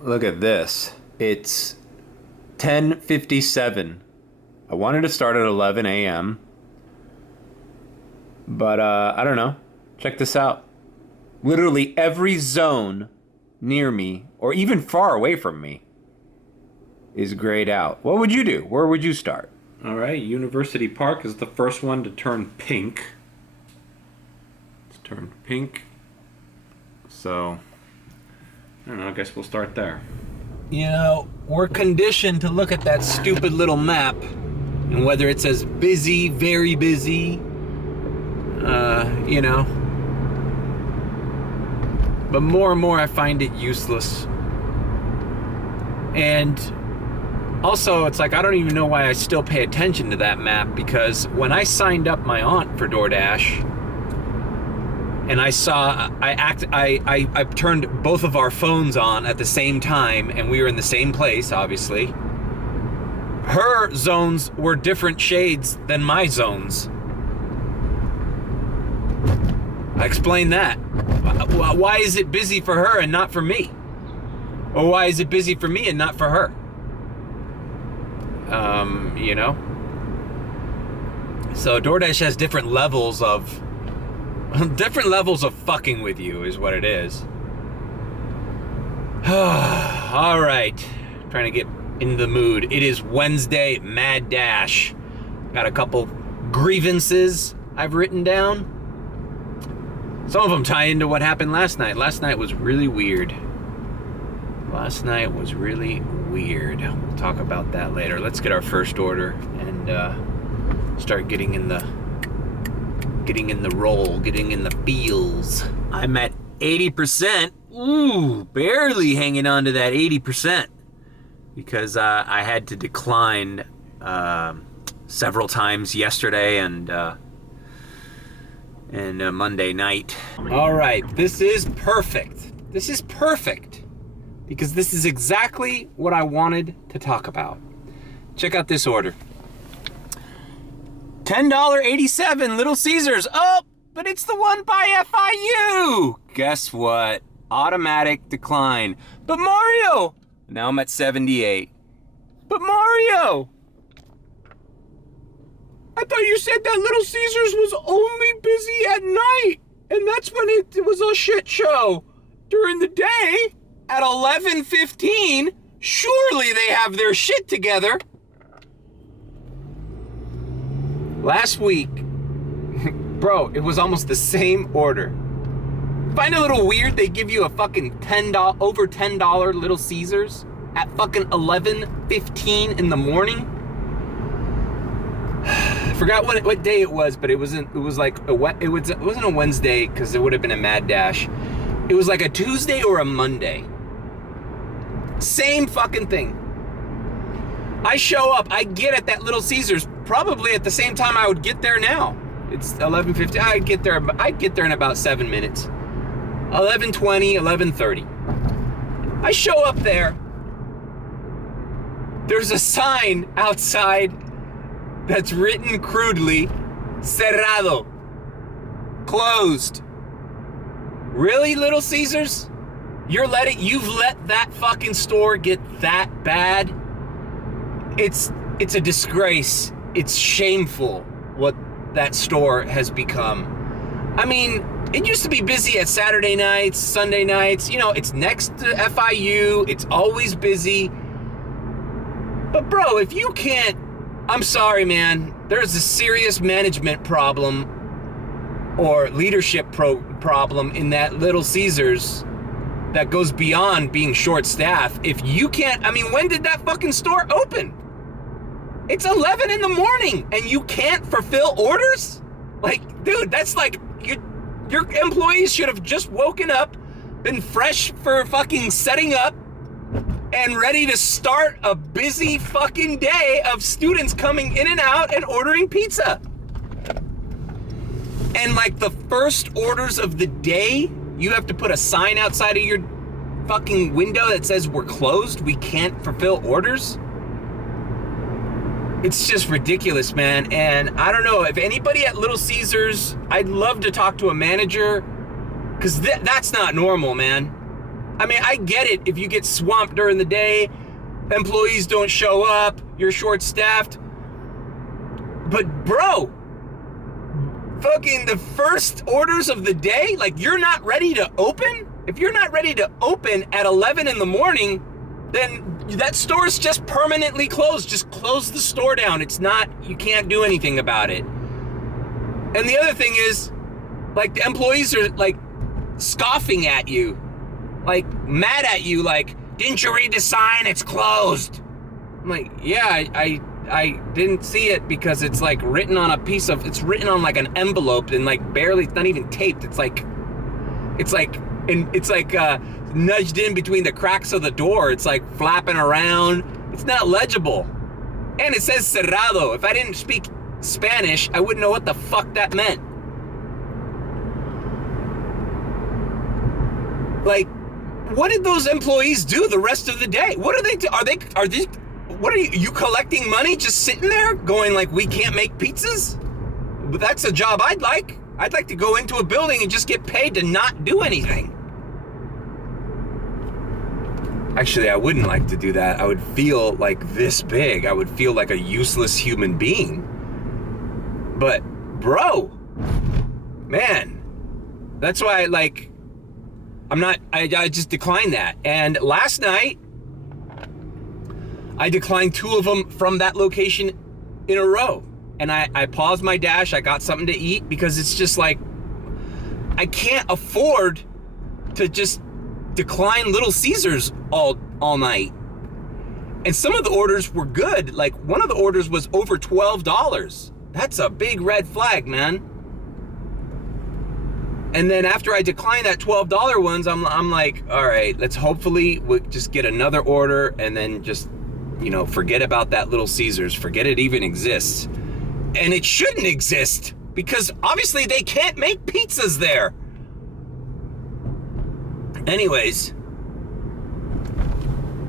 Look at this. It's 10:57. I wanted to start at 11 a.m. But I don't know. Check this out. Literally every zone near me, or even far away from me, is grayed out. What would you do? Where would you start? All right, University Park is the first one to turn pink. It's turned pink. So, I don't know, I guess we'll start there. You know, we're conditioned to look at that stupid little map, and whether it says busy, very busy, you know. But more and more I find it useless. And also, it's like I don't even know why I still pay attention to that map, because when I signed up my aunt for DoorDash, and I saw, I turned both of our phones on at the same time, and we were in the same place, obviously. Her zones were different shades than my zones. I explained that. Why is it busy for her and not for me? Or why is it busy for me and not for her? You know? So DoorDash has different levels of fucking with you is what it is. All right. Trying to get in the mood. It is Wednesday, Mad Dash. Got a couple grievances I've written down. Some of them tie into what happened last night. Last night was really weird. We'll talk about that later. Let's get our first order and start getting in the roll, getting in the feels. I'm at 80%. Ooh, barely hanging on to that 80% because I had to decline several times yesterday and Monday night. All right, this is perfect. This is perfect because this is exactly what I wanted to talk about. Check out this order. $10.87 Little Caesars. Oh, but it's the one by FIU. Guess what? Automatic decline. But Mario. Now I'm at 78. But Mario. I thought you said that Little Caesars was only busy at night. And that's when it was a shit show. During the day, at 11:15, surely they have their shit together. Last week, bro, it was almost the same order. Find it a little weird they give you a fucking over $10 Little Caesars at fucking 11:15 in the morning? I forgot what day it was, but it wasn't a Wednesday because it would have been a Mad Dash. It was like a Tuesday or a Monday. Same fucking thing. I show up, I get at that Little Caesars probably at the same time I would get there now. It's 11:50. I'd get there in about 7 minutes. 11:20, 11:30. I show up there. There's a sign outside that's written crudely, cerrado, closed. Really, Little Caesars? You've let that fucking store get that bad? It's a disgrace. It's shameful what that store has become. I mean, it used to be busy at Saturday nights, Sunday nights. You know, it's next to FIU. It's always busy. But bro, if you can't, I'm sorry, man. There's a serious management problem or leadership problem in that Little Caesars that goes beyond being short-staffed. If you can't, I mean, when did that fucking store open? It's 11 in the morning and you can't fulfill orders? Like, dude, that's like, your employees should have just woken up, been fresh for fucking setting up, and ready to start a busy fucking day of students coming in and out and ordering pizza. And like the first orders of the day, you have to put a sign outside of your fucking window that says we're closed, we can't fulfill orders. It's just ridiculous, man. And I don't know if anybody at Little Caesars, I'd love to talk to a manager, because that's not normal, man. I mean, I get it if you get swamped during the day, employees don't show up, you're short-staffed. But bro, fucking the first orders of the day, like you're not ready to open? If you're not ready to open at 11 in the morning, then that store is just permanently closed. Just close the store down. It's not, you can't do anything about it. And the other thing is, like, the employees are like scoffing at you, like mad at you, like, didn't you read the sign? It's closed. I'm like, yeah, I didn't see it because it's like written on a piece of, it's written on like an envelope and like barely, it's not even taped. It's like nudged in between the cracks of the door. It's like flapping around. It's not legible. And it says cerrado. If I didn't speak Spanish, I wouldn't know what the fuck that meant. Like, what did those employees do the rest of the day? What are they do? What are you collecting money just sitting there going like, we can't make pizzas? But that's a job I'd like. I'd like to go into a building and just get paid to not do anything. Actually, I wouldn't like to do that. I would feel like this big. I would feel like a useless human being. But bro, man, that's why I just declined that. And last night, I declined 2 of them from that location in a row. And I paused my dash, I got something to eat, because it's just like, I can't afford to just decline Little Caesars all night. And some of the orders were good. Like, one of the orders was over $12. That's a big red flag, man. And then after I declined that $12 ones, I'm like, all right, let's hopefully we'll just get another order and then just, forget about that Little Caesars, forget it even exists. And it shouldn't exist, because obviously they can't make pizzas there. Anyways,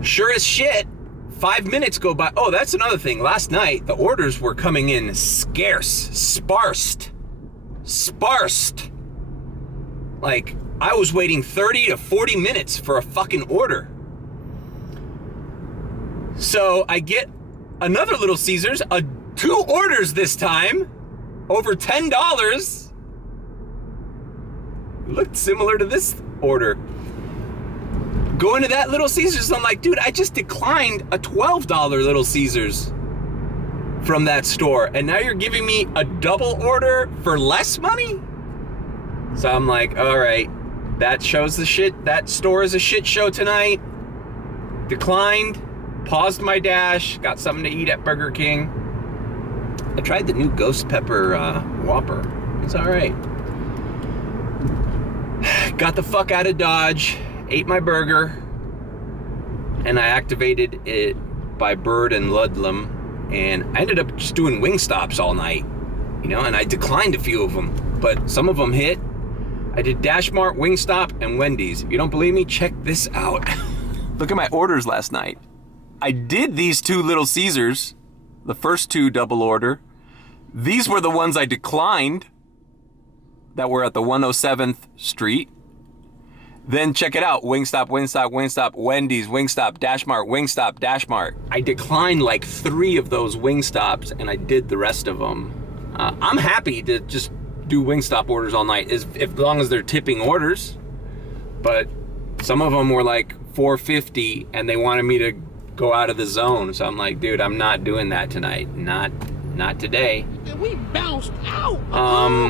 sure as shit, 5 minutes go by. Oh, that's another thing. Last night, the orders were coming in sparsed. Like, I was waiting 30 to 40 minutes for a fucking order. So I get another Little Caesars, 2 orders this time, over $10. Looked similar to this order. Go into that Little Caesars, I'm like, dude, I just declined a $12 Little Caesars from that store, and now you're giving me a double order for less money? So I'm like, all right, that shows the shit. That store is a shit show tonight. Declined, paused my dash, got something to eat at Burger King. I tried the new Ghost Pepper Whopper. It's all right. Got the fuck out of Dodge, ate my burger, and I activated it by Bird and Ludlam, and I ended up just doing Wingstops all night, and I declined a few of them, but some of them hit. I did Dash Mart, Wingstop, and Wendy's. If you don't believe me, check this out. Look at my orders last night. I did these 2 Little Caesars, the first 2 double order. These were the ones I declined that were at the 107th Street. Then check it out, Wingstop, Wendy's, Wingstop, Dash Mart, Wingstop, Dash Mart. I declined like 3 of those Wingstops, and I did the rest of them. I'm happy to just do Wingstop orders all night, as long as they're tipping orders. But some of them were like $4.50, and they wanted me to go out of the zone. So I'm like, dude, I'm not doing that tonight. Not today. We bounced out.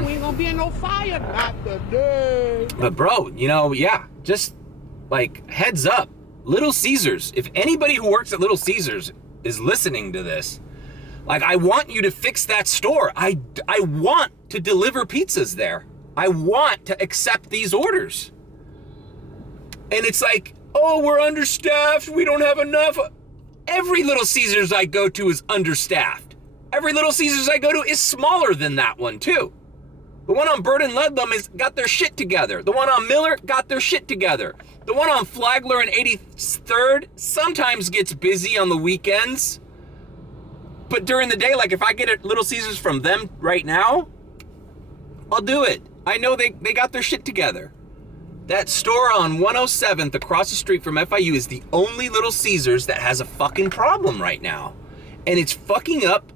We ain't gonna be in no fire. Not today. But bro, yeah, just like heads up, Little Caesars. If anybody who works at Little Caesars is listening to this, like, I want you to fix that store. I want to deliver pizzas there. I want to accept these orders. And it's like, oh, we're understaffed. We don't have enough. Every Little Caesars I go to is understaffed. Every Little Caesars I go to is smaller than that one too. The one on Bird and Ludlam has got their shit together. The one on Miller got their shit together. The one on Flagler and 83rd sometimes gets busy on the weekends. But during the day, like if I get a Little Caesars from them right now, I'll do it. I know they got their shit together. that store on 107th across the street from FIU is the only Little Caesars that has a fucking problem right now. And it's fucking up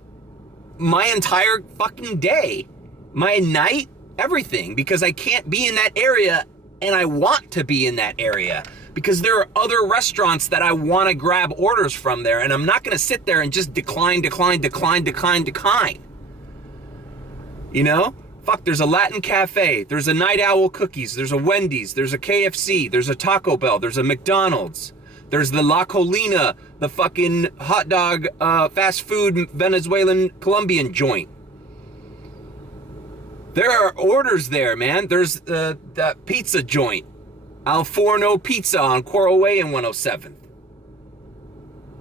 my entire fucking day, my night, everything, because I can't be in that area and I want to be in that area because there are other restaurants that I want to grab orders from there, and I'm not going to sit there and just decline. You know? Fuck, there's a Latin cafe, there's a Night Owl Cookies, there's a Wendy's, there's a KFC, there's a Taco Bell, there's a McDonald's, there's the La Colina, the fucking hot dog, fast food Venezuelan Colombian joint. There are orders there, man. There's that pizza joint, Al Forno Pizza on Coral Way in 107th.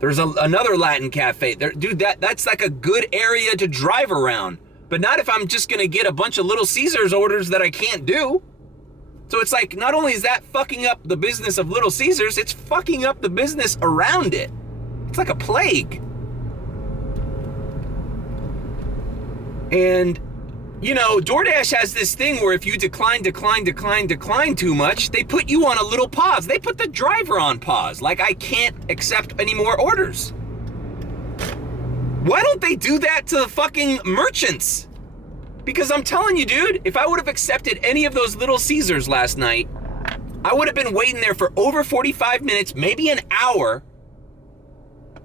There's another Latin cafe. Dude, that's like a good area to drive around. But not if I'm just gonna get a bunch of Little Caesars orders that I can't do. So it's like, not only is that fucking up the business of Little Caesars, it's fucking up the business around it. It's like a plague. And, you know, DoorDash has this thing where if you decline too much, they put you on a little pause. They put the driver on pause. Like, I can't accept any more orders. Why don't they do that to the fucking merchants? Because I'm telling you, dude, if I would have accepted any of those Little Caesars last night, I would have been waiting there for over 45 minutes, maybe an hour.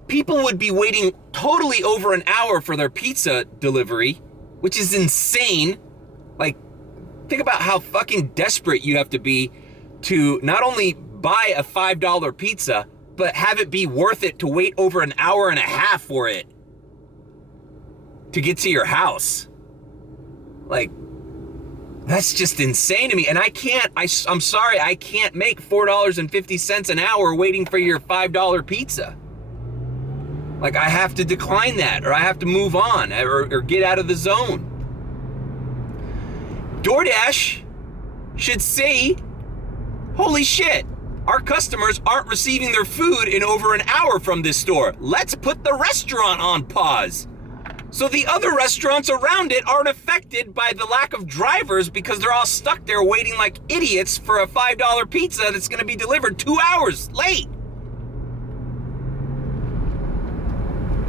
People would be waiting totally over an hour for their pizza delivery, which is insane. Like, think about how fucking desperate you have to be to not only buy a $5 pizza, but have it be worth it to wait over an hour and a half for it to get to your house. Like, that's just insane to me. And I'm sorry, I can't make $4.50 an hour waiting for your $5 pizza. Like, I have to decline that, or I have to move on, or get out of the zone. DoorDash should say, holy shit, our customers aren't receiving their food in over an hour from this store. Let's put the restaurant on pause. So the other restaurants around it aren't affected by the lack of drivers because they're all stuck there waiting like idiots for a $5 pizza that's gonna be delivered 2 hours late.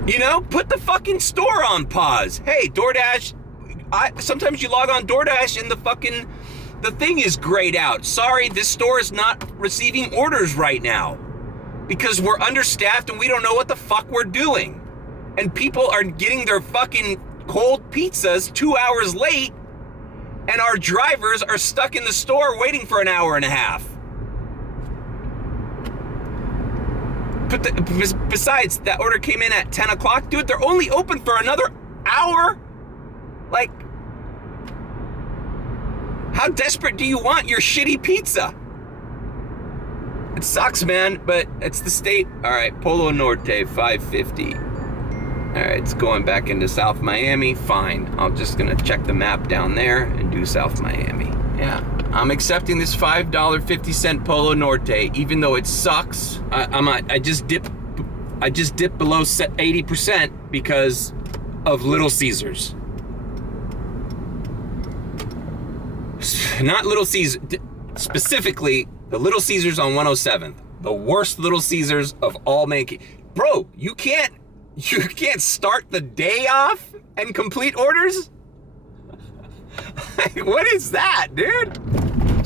You know, put the fucking store on pause. Hey, DoorDash, sometimes you log on DoorDash and the thing is grayed out. Sorry, this store is not receiving orders right now because we're understaffed and we don't know what the fuck we're doing. And people are getting their fucking cold pizzas 2 hours late, and our drivers are stuck in the store waiting for an hour and a half. Besides, that order came in at 10 o'clock. Dude, they're only open for another hour? Like, how desperate do you want your shitty pizza? It sucks, man, but it's the state. All right, Polo Norte, 550. All right, it's going back into South Miami. Fine, I'm just gonna check the map down there and do South Miami. Yeah, I'm accepting this $5.50 Polo Norte, even though it sucks. I just dipped below 80% because of Little Caesars. Not Little Caesars, specifically the Little Caesars on 107th. The worst Little Caesars of all mankind. Bro, you can't start the day off and complete orders? Like, what is that, dude?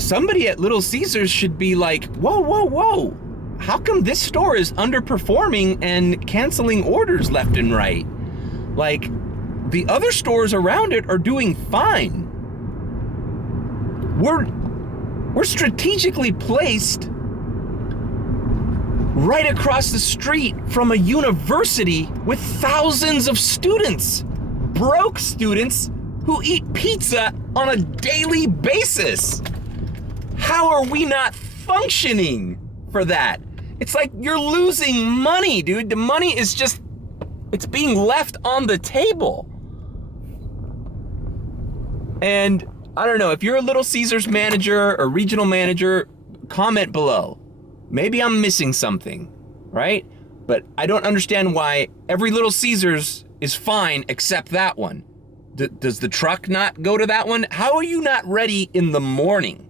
Somebody at Little Caesars should be like, whoa. How come this store is underperforming and canceling orders left and right? Like, the other stores around it are doing fine. We're strategically placed right across the street from a university with thousands of students, broke students who eat pizza on a daily basis. How are we not functioning for that? It's like you're losing money, dude. The money is just, it's being left on the table. And I don't know, if you're a Little Caesars manager or regional manager, comment below. Maybe I'm missing something, right? But I don't understand why every Little Caesars is fine except that one. Does the truck not go to that one? How are you not ready in the morning?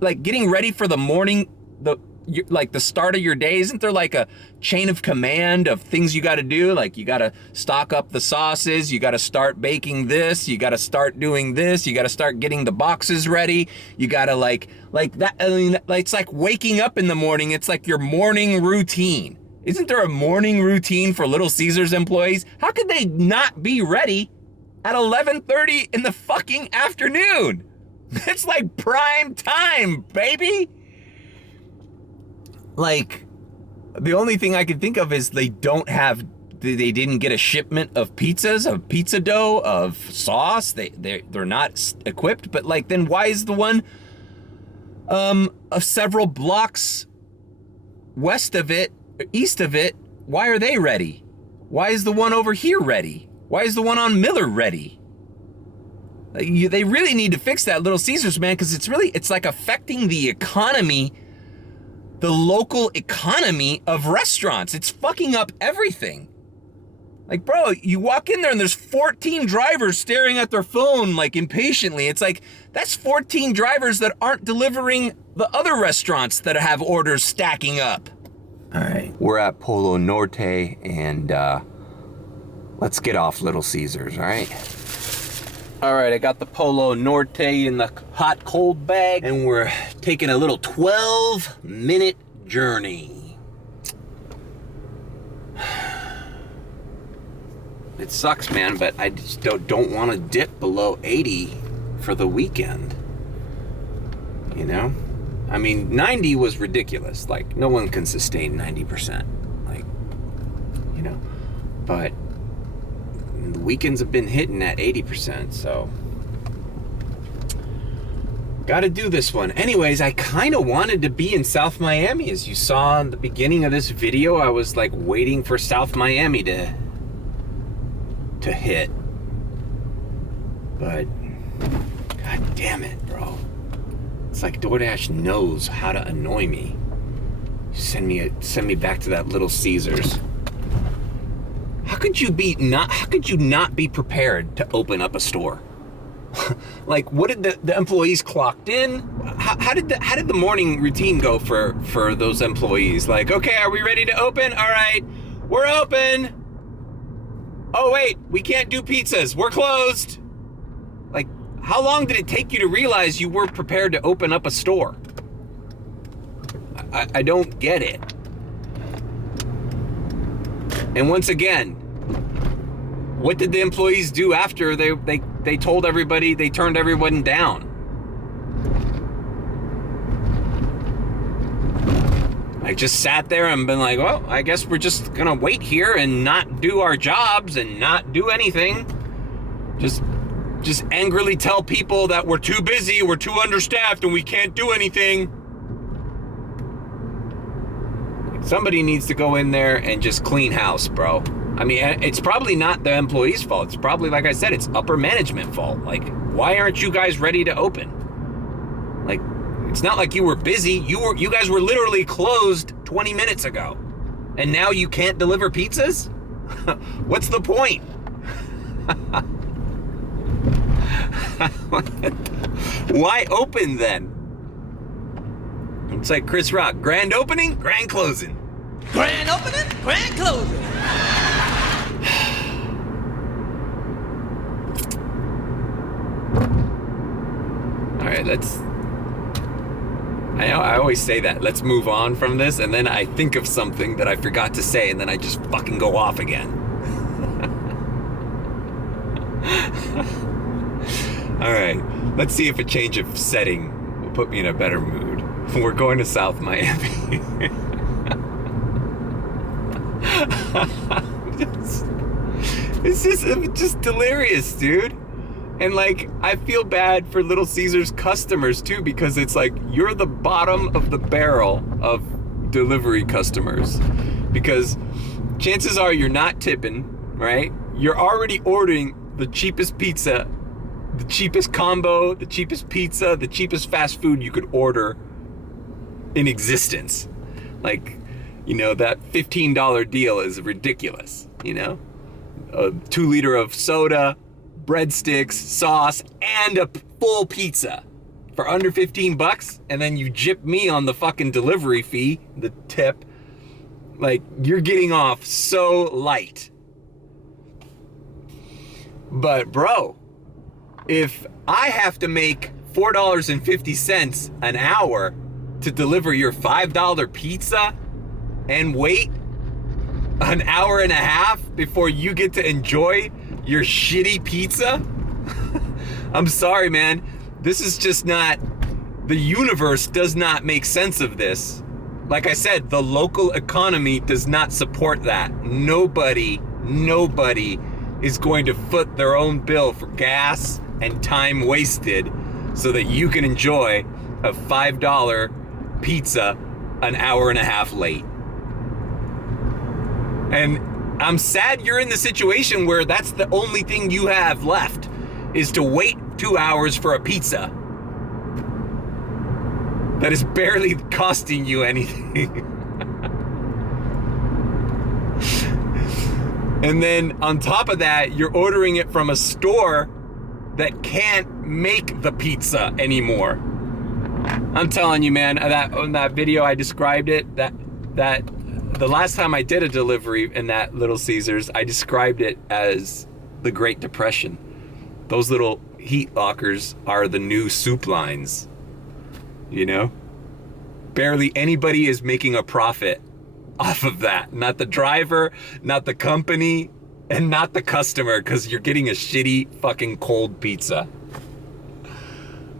like getting ready for the morning, like the start of your day? Isn't there like a chain of command of things you got to do? Like you got to stock up the sauces, you got to start baking this, you got to start doing this, you got to start getting the boxes ready, you got to like that. I mean, like, it's like waking up in the morning. It's like your morning routine. Isn't there a morning routine for Little Caesars employees? How could they not be ready at 11:30 in the fucking afternoon? It's like prime time, baby. Like, the only thing I can think of is they didn't get a shipment of pizzas, of pizza dough, of sauce. They're not equipped. But like, then why is the one of several blocks west of it, east of it, why are they ready? Why is the one over here ready? Why is the one on Miller ready? They really need to fix that, Little Caesars, man, because it's like affecting the economy, the local economy of restaurants. It's fucking up everything. Like, bro, you walk in there and there's 14 drivers staring at their phone, like, impatiently. It's like, that's 14 drivers that aren't delivering the other restaurants that have orders stacking up. All right, we're at Polo Norte, and let's get off Little Caesars, all right? All right, I got the Polo Norte in the hot cold bag, and we're taking a little 12-minute journey. It sucks, man, but I just don't want to dip below 80 for the weekend. You know? I mean, 90 was ridiculous. Like, no one can sustain 90%. Like, you know? But the weekends have been hitting at 80%, so gotta do this one. Anyways, I kind of wanted to be in South Miami. As you saw in the beginning of this video, I was like waiting for South Miami to hit. But god damn it, bro. It's like DoorDash knows how to annoy me. Send me back to that Little Caesars. How could you not be prepared to open up a store? Like, what did the employees clocked in? How did the morning routine go for those employees? Like, okay, are we ready to open? All right, we're open. Oh wait, we can't do pizzas. We're closed. Like, how long did it take you to realize you were prepared to open up a store? I don't get it. And once again, what did the employees do after they told everybody, they turned everyone down? I just sat there and been like, well, I guess we're just gonna wait here and not do our jobs and not do anything. Just angrily tell people that we're too busy, we're too understaffed, and we can't do anything. Somebody needs to go in there and just clean house, bro. I mean, it's probably not the employee's fault. It's probably, like I said, it's upper management fault. Like, why aren't you guys ready to open? Like, it's not like you were busy. You guys were literally closed 20 minutes ago. And now you can't deliver pizzas? What's the point? Why open then? It's like Chris Rock. Grand opening, grand closing. Grand opening, grand closing. All right, I always say that. Let's move on from this, and then I think of something that I forgot to say, and then I just fucking go off again. All right, let's see if a change of setting will put me in a better mood. We're going to South Miami. It's just delirious, dude. And like, I feel bad for Little Caesars customers too, because it's like, you're the bottom of the barrel of delivery customers, because chances are you're not tipping, right? You're already ordering the cheapest pizza, the cheapest combo, the cheapest pizza, the cheapest fast food you could order in existence. Like, you know, that $15 deal is ridiculous, you know? A 2-liter of soda, breadsticks, sauce, and a full pizza for under 15 bucks, and then you jip me on the fucking delivery fee, the tip. Like, you're getting off so light. But bro, if I have to make $4.50 an hour to deliver your $5 pizza and wait an hour and a half before you get to enjoy your shitty pizza, I'm sorry, man. This is just not, the universe does not make sense of this. Like I said, the local economy does not support that. Nobody is going to foot their own bill for gas and time wasted so that you can enjoy a $5 pizza an hour and a half late. And I'm sad you're in the situation where that's the only thing you have left, is to wait 2 hours for a pizza that is barely costing you anything. And then on top of that, you're ordering it from a store that can't make the pizza anymore. I'm telling you, man, on that video I described it, that the last time I did a delivery in that Little Caesars, I described it as the Great Depression. Those little heat lockers are the new soup lines, you know? Barely anybody is making a profit off of that. Not the driver, not the company, and not the customer, because you're getting a shitty fucking cold pizza.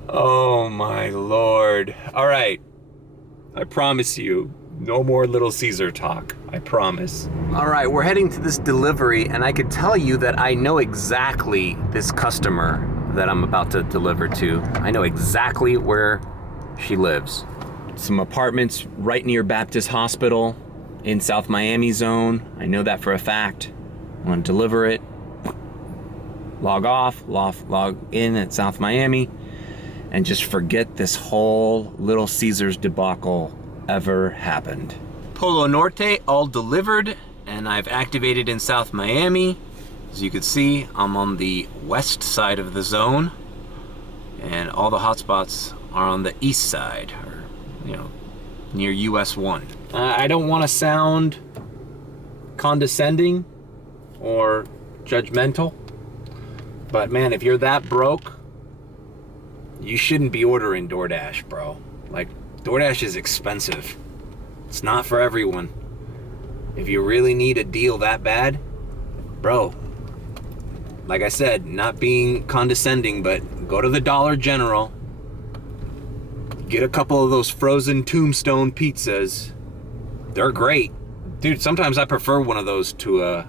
Oh my Lord. All right. I promise you, no more Little Caesar talk. I promise. All right, we're heading to this delivery, and I could tell you that I know exactly this customer that I'm about to deliver to. I know exactly where she lives. Some apartments right near Baptist Hospital in South Miami zone. I know that for a fact. I'm gonna deliver it. Log off, log in at South Miami, and just forget this whole Little Caesars debacle ever happened. Polo Norte all delivered, and I've activated in South Miami. As you can see, I'm on the west side of the zone, and all the hotspots are on the east side, or, you know, near US 1. I don't want to sound condescending or judgmental, but man, if you're that broke, you shouldn't be ordering DoorDash, bro. Like, DoorDash is expensive. It's not for everyone. If you really need a deal that bad, bro, like I said, not being condescending, but go to the Dollar General, get a couple of those frozen Tombstone pizzas. They're great. Dude, sometimes I prefer one of those to a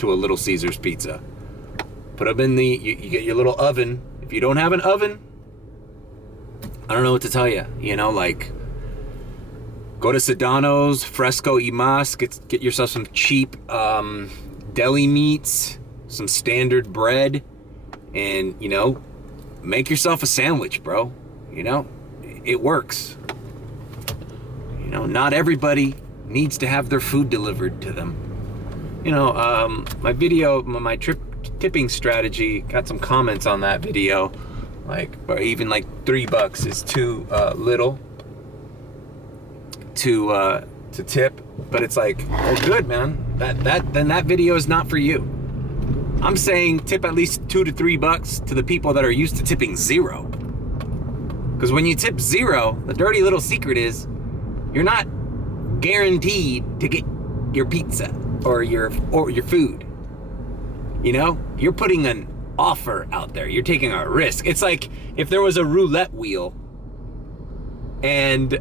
Little Caesars pizza. Put them in you get your little oven. If you don't have an oven, I don't know what to tell you. You know, like, go to Sedano's, Fresco y Mas, get yourself some cheap deli meats, some standard bread, and, you know, make yourself a sandwich, bro. You know, it works. You know, not everybody needs to have their food delivered to them. You know, my video, my tipping strategy, got some comments on that video. Like, or even like $3 is too little to tip, but it's like, oh, good, man. Then that video is not for you. I'm saying tip at least $2 to $3 to the people that are used to tipping 0. Because when you tip 0, the dirty little secret is you're not guaranteed to get your pizza or your food. You know, you're putting an offer out there. You're taking a risk. It's like if there was a roulette wheel and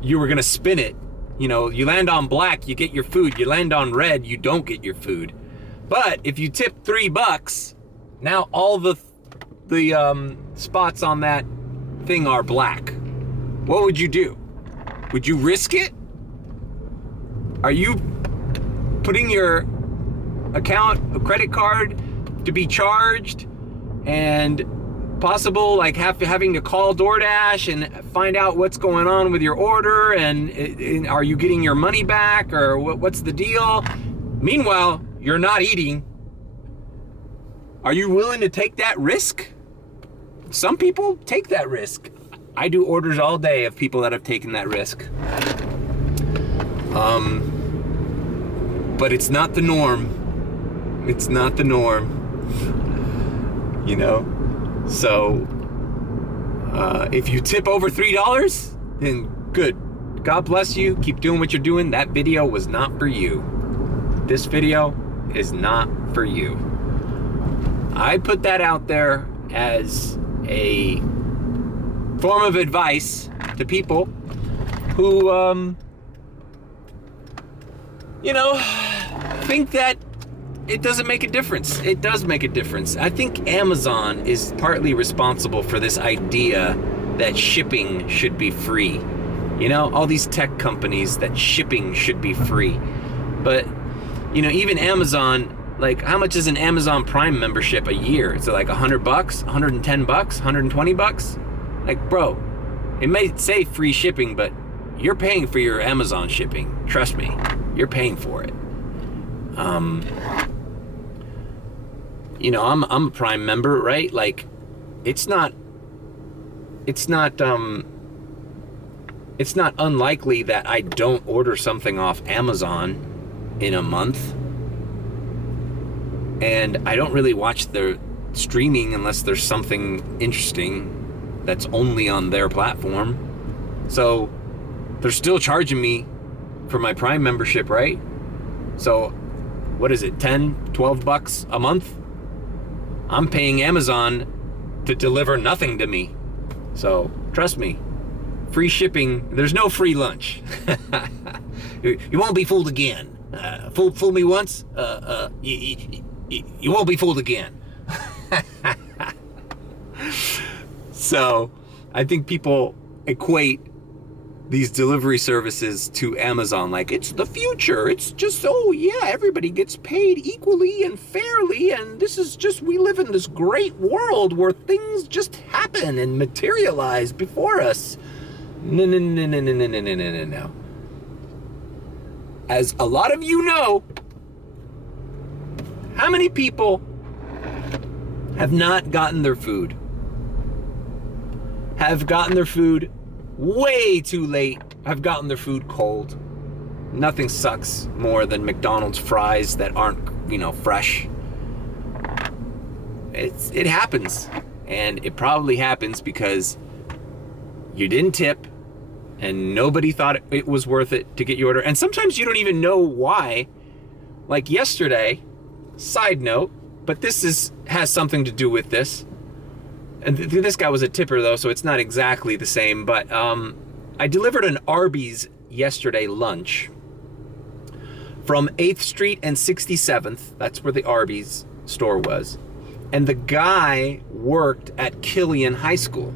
you were gonna spin it. You know, you land on black, you get your food. You land on red, you don't get your food. But if you tip $3, now all the spots on that thing are black. What would you do? Would you risk it? Are you putting your account, a credit card, to be charged and possible like having to call DoorDash and find out what's going on with your order, and are you getting your money back, or what's the deal? Meanwhile, you're not eating. Are you willing to take that risk? some people take that risk. I do orders all day of people that have taken that risk. But it's not the norm. It's not the norm. You know? So, if you tip over $3, then good. God bless you. Keep doing what you're doing. That video was not for you. This video is not for you. I put that out there as a form of advice to people who, you know, think that it doesn't make a difference. It does make a difference. I think Amazon is partly responsible for this idea that shipping should be free. You know, all these tech companies that shipping should be free. But, you know, even Amazon, like, how much is an Amazon Prime membership a year? Is it like $100, $110, $120? Like, bro, it may say free shipping, but you're paying for your Amazon shipping. Trust me, you're paying for it. You know, I'm a Prime member, right? Like, it's not unlikely that I don't order something off Amazon in a month. And I don't really watch their streaming unless there's something interesting that's only on their platform. So they're still charging me for my Prime membership, right? So what is it, 10, 12 bucks a month? I'm paying Amazon to deliver nothing to me. So trust me, free shipping, there's no free lunch. You won't be fooled again. Fool me once, you won't be fooled again. So I think people equate these delivery services to Amazon like it's the future. It's just, oh yeah, everybody gets paid equally and fairly, and this is just, we live in this great world where things just happen and materialize before us. No. As a lot of you know, how many people have not gotten their food? Have gotten their food way too late, have gotten their food cold. Nothing sucks more than McDonald's fries that aren't, you know, fresh. It happens. And it probably happens because you didn't tip and nobody thought it was worth it to get your order. And sometimes you don't even know why. Like yesterday, side note, but this has something to do with this. And this guy was a tipper though, so it's not exactly the same, but I delivered an Arby's yesterday lunch from 8th Street and 67th. That's where the Arby's store was. And the guy worked at Killian High School.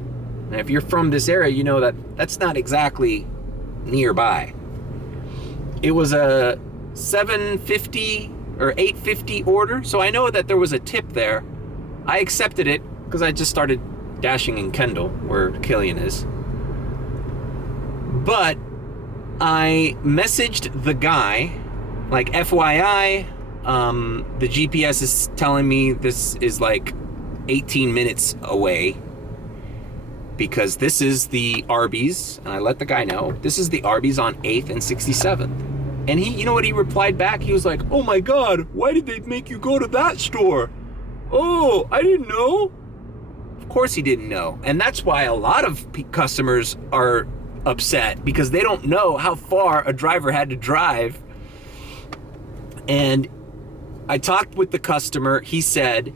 And if you're from this area, you know that that's not exactly nearby. It was a $7.50 or $8.50 order, so I know that there was a tip there. I accepted it because I just started dashing in Kendall, where Killian is. But I messaged the guy, like, FYI, the GPS is telling me this is like 18 minutes away because this is the Arby's, and I let the guy know, this is the Arby's on 8th and 67th. And he, you know what he replied back? He was like, oh my God, why did they make you go to that store? Oh, I didn't know. Of course he didn't know. And that's why a lot of customers are upset, because they don't know how far a driver had to drive. And I talked with the customer. He said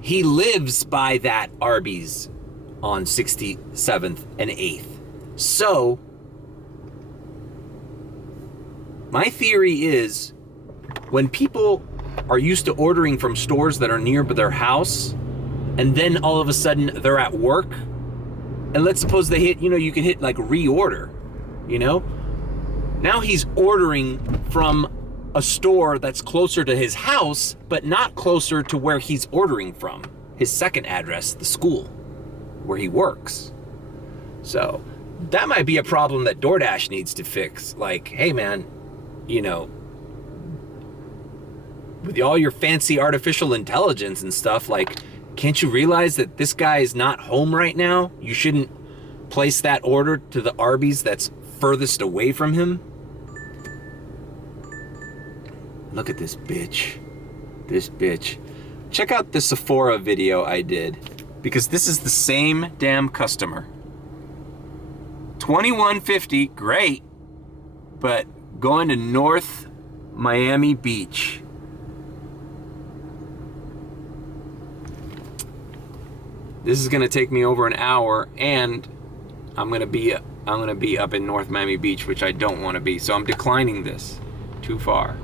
he lives by that Arby's on 67th and 8th. So my theory is, when people are used to ordering from stores that are near their house, and then all of a sudden they're at work, and let's suppose they hit, you know, you can hit like reorder, you know? Now he's ordering from a store that's closer to his house, but not closer to where he's ordering from, his second address, the school where he works. So that might be a problem that DoorDash needs to fix. Like, hey man, you know, with all your fancy artificial intelligence and stuff, like, Can't you realize that this guy is not home right now? You shouldn't place that order to the Arby's that's furthest away from him. Look at this bitch. This bitch. Check out the Sephora video I did, because this is the same damn customer. $21.50, great, but going to North Miami Beach. This is gonna take me over an hour, and I'm gonna be up in North Miami Beach, which I don't want to be. So I'm declining this. Too far.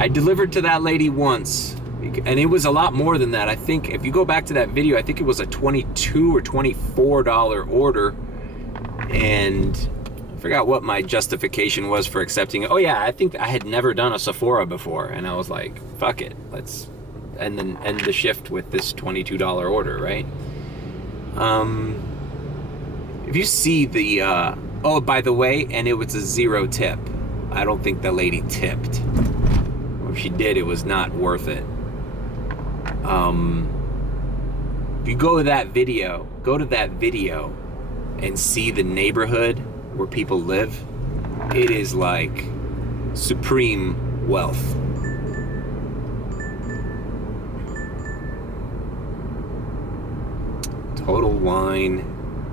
I delivered to that lady once, and it was a lot more than that. I think if you go back to that video, I think it was a $22 or $24 order, and I forgot what my justification was for accepting it. Oh yeah, I think I had never done a Sephora before, and I was like, fuck it, let's and then end the shift with this $22 order, right? If you see the, oh, by the way, and it was a 0 tip. I don't think the lady tipped. Or if she did, it was not worth it. If you go to that video and see the neighborhood where people live, it is like supreme wealth. Total Wine,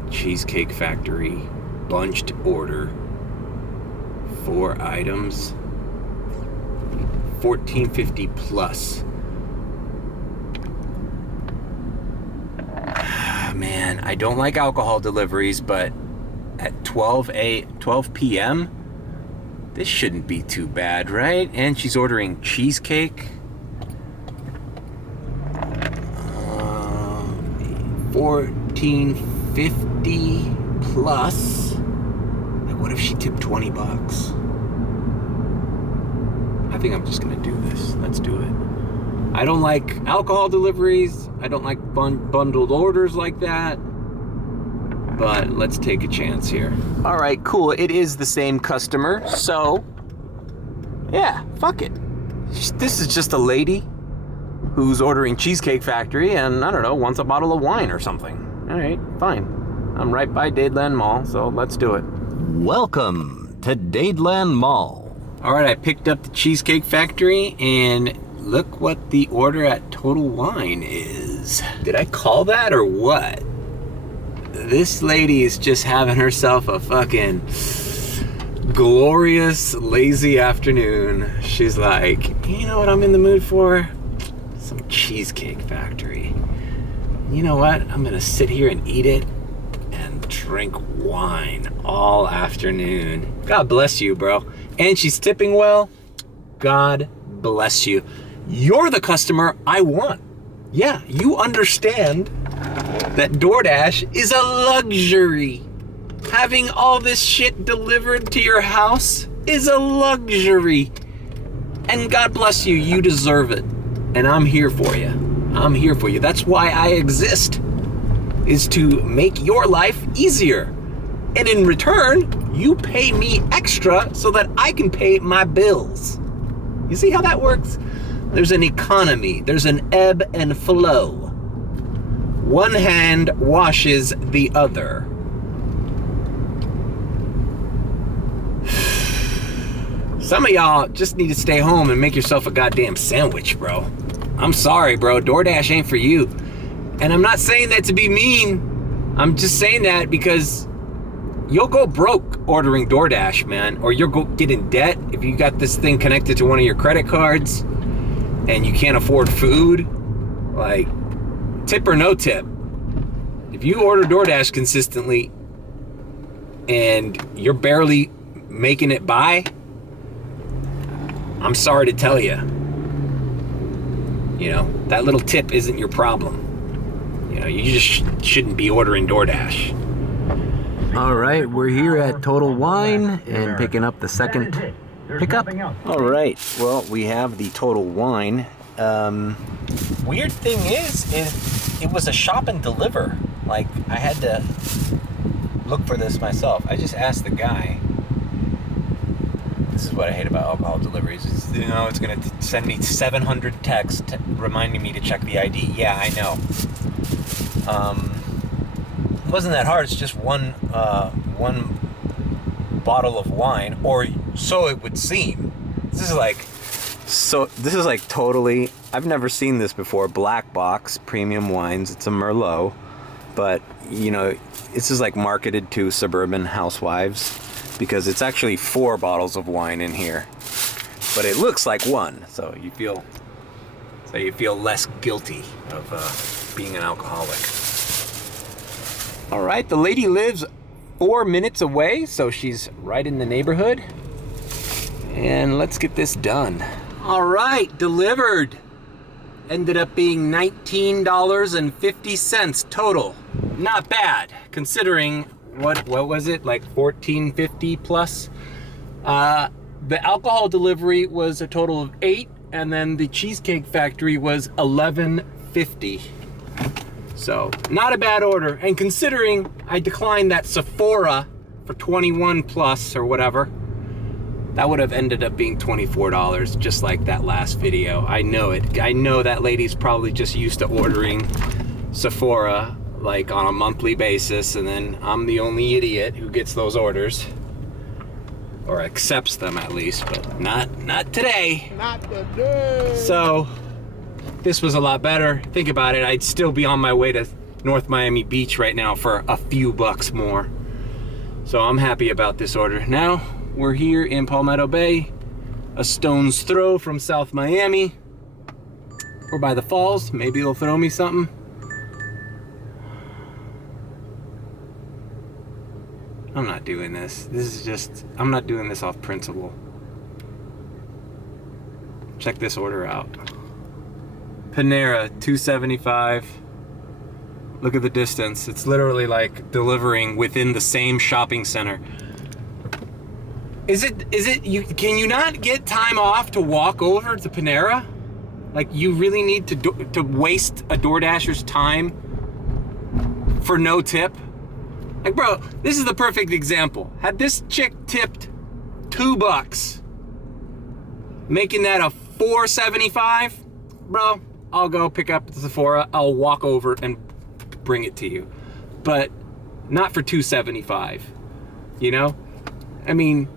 Cheesecake Factory, bunched order, 4 items, $14.50 plus. Man, I don't like alcohol deliveries, but at 12 p.m., this shouldn't be too bad, right? And she's ordering cheesecake. $14.50 plus. Like, what if she tipped $20? I think I'm just gonna do this. Let's do it. I don't like alcohol deliveries. I don't like bundled orders like that. But let's take a chance here. All right, cool. It is the same customer, so yeah, fuck it. This is just a lady who's ordering Cheesecake Factory and, I don't know, wants a bottle of wine or something. All right, fine. I'm right by Dadeland Mall, so let's do it. Welcome to Dadeland Mall. All right, I picked up the Cheesecake Factory, and look what the order at Total Wine is. Did I call that or what? This lady is just having herself a fucking glorious, lazy afternoon. She's like, you know what I'm in the mood for? Some Cheesecake Factory. You know what? I'm gonna sit here and eat it and drink wine all afternoon. God bless you, bro. And she's tipping well. God bless you. You're the customer I want. Yeah, you understand that DoorDash is a luxury. Having all this shit delivered to your house is a luxury. And God bless you, you deserve it. And I'm here for you. I'm here for you. That's why I exist, is to make your life easier. And in return, you pay me extra so that I can pay my bills. You see how that works? There's an economy. There's an ebb and flow. One hand washes the other. Some of y'all just need to stay home and make yourself a goddamn sandwich, bro. I'm sorry, bro. DoorDash ain't for you. And I'm not saying that to be mean. I'm just saying that because you'll go broke ordering DoorDash, man. Or you'll go get in debt if you got this thing connected to one of your credit cards and you can't afford food. Like, tip or no tip. If you order DoorDash consistently and you're barely making it by, I'm sorry to tell you. You know, that little tip isn't your problem. You know, you just shouldn't be ordering DoorDash. All right, we're here at Total Wine and picking up the second pickup. All right, well, we have the Total Wine. Weird thing is it was a shop and deliver. Like, I had to look for this myself. I just asked the guy. This is what I hate about alcohol deliveries. It's, you know, it's gonna send me 700 texts reminding me to check the ID. Yeah, I know. It wasn't that hard. It's just one bottle of wine, or so it would seem. This is like totally. I've never seen this before. Black box premium wines. It's a Merlot, but you know, this is like marketed to suburban housewives because it's actually 4 bottles of wine in here, but it looks like one. So you feel less guilty of being an alcoholic. All right, the lady lives 4 minutes away, so she's right in the neighborhood. And let's get this done. All right, delivered. Ended up being $19.50 total. Not bad, considering what was it, like $14.50 plus. The alcohol delivery was a total of 8, and then the Cheesecake Factory was $11.50. So, not a bad order. And considering I declined that Sephora for 21 plus or whatever, that would have ended up being $24, just like that last video. I know it. I know that lady's probably just used to ordering Sephora like on a monthly basis, and then I'm the only idiot who gets those orders. Or accepts them at least, but not today. Not today. So, this was a lot better. Think about it, I'd still be on my way to North Miami Beach right now for a few bucks more. So I'm happy about this order. Now, we're here in Palmetto Bay, a stone's throw from South Miami. Or by the falls, maybe they'll throw me something. I'm not doing this. I'm not doing this off principle. Check this order out. Panera, $2.75. Look at the distance. It's literally like delivering within the same shopping center. Can you not get time off to walk over to Panera? Like, you really need to waste a DoorDasher's time for no tip? Like, bro, this is the perfect example. Had this chick tipped $2, making that a $4.75, bro, I'll go pick up the Sephora, I'll walk over and bring it to you. But not for $2.75, you know? I mean,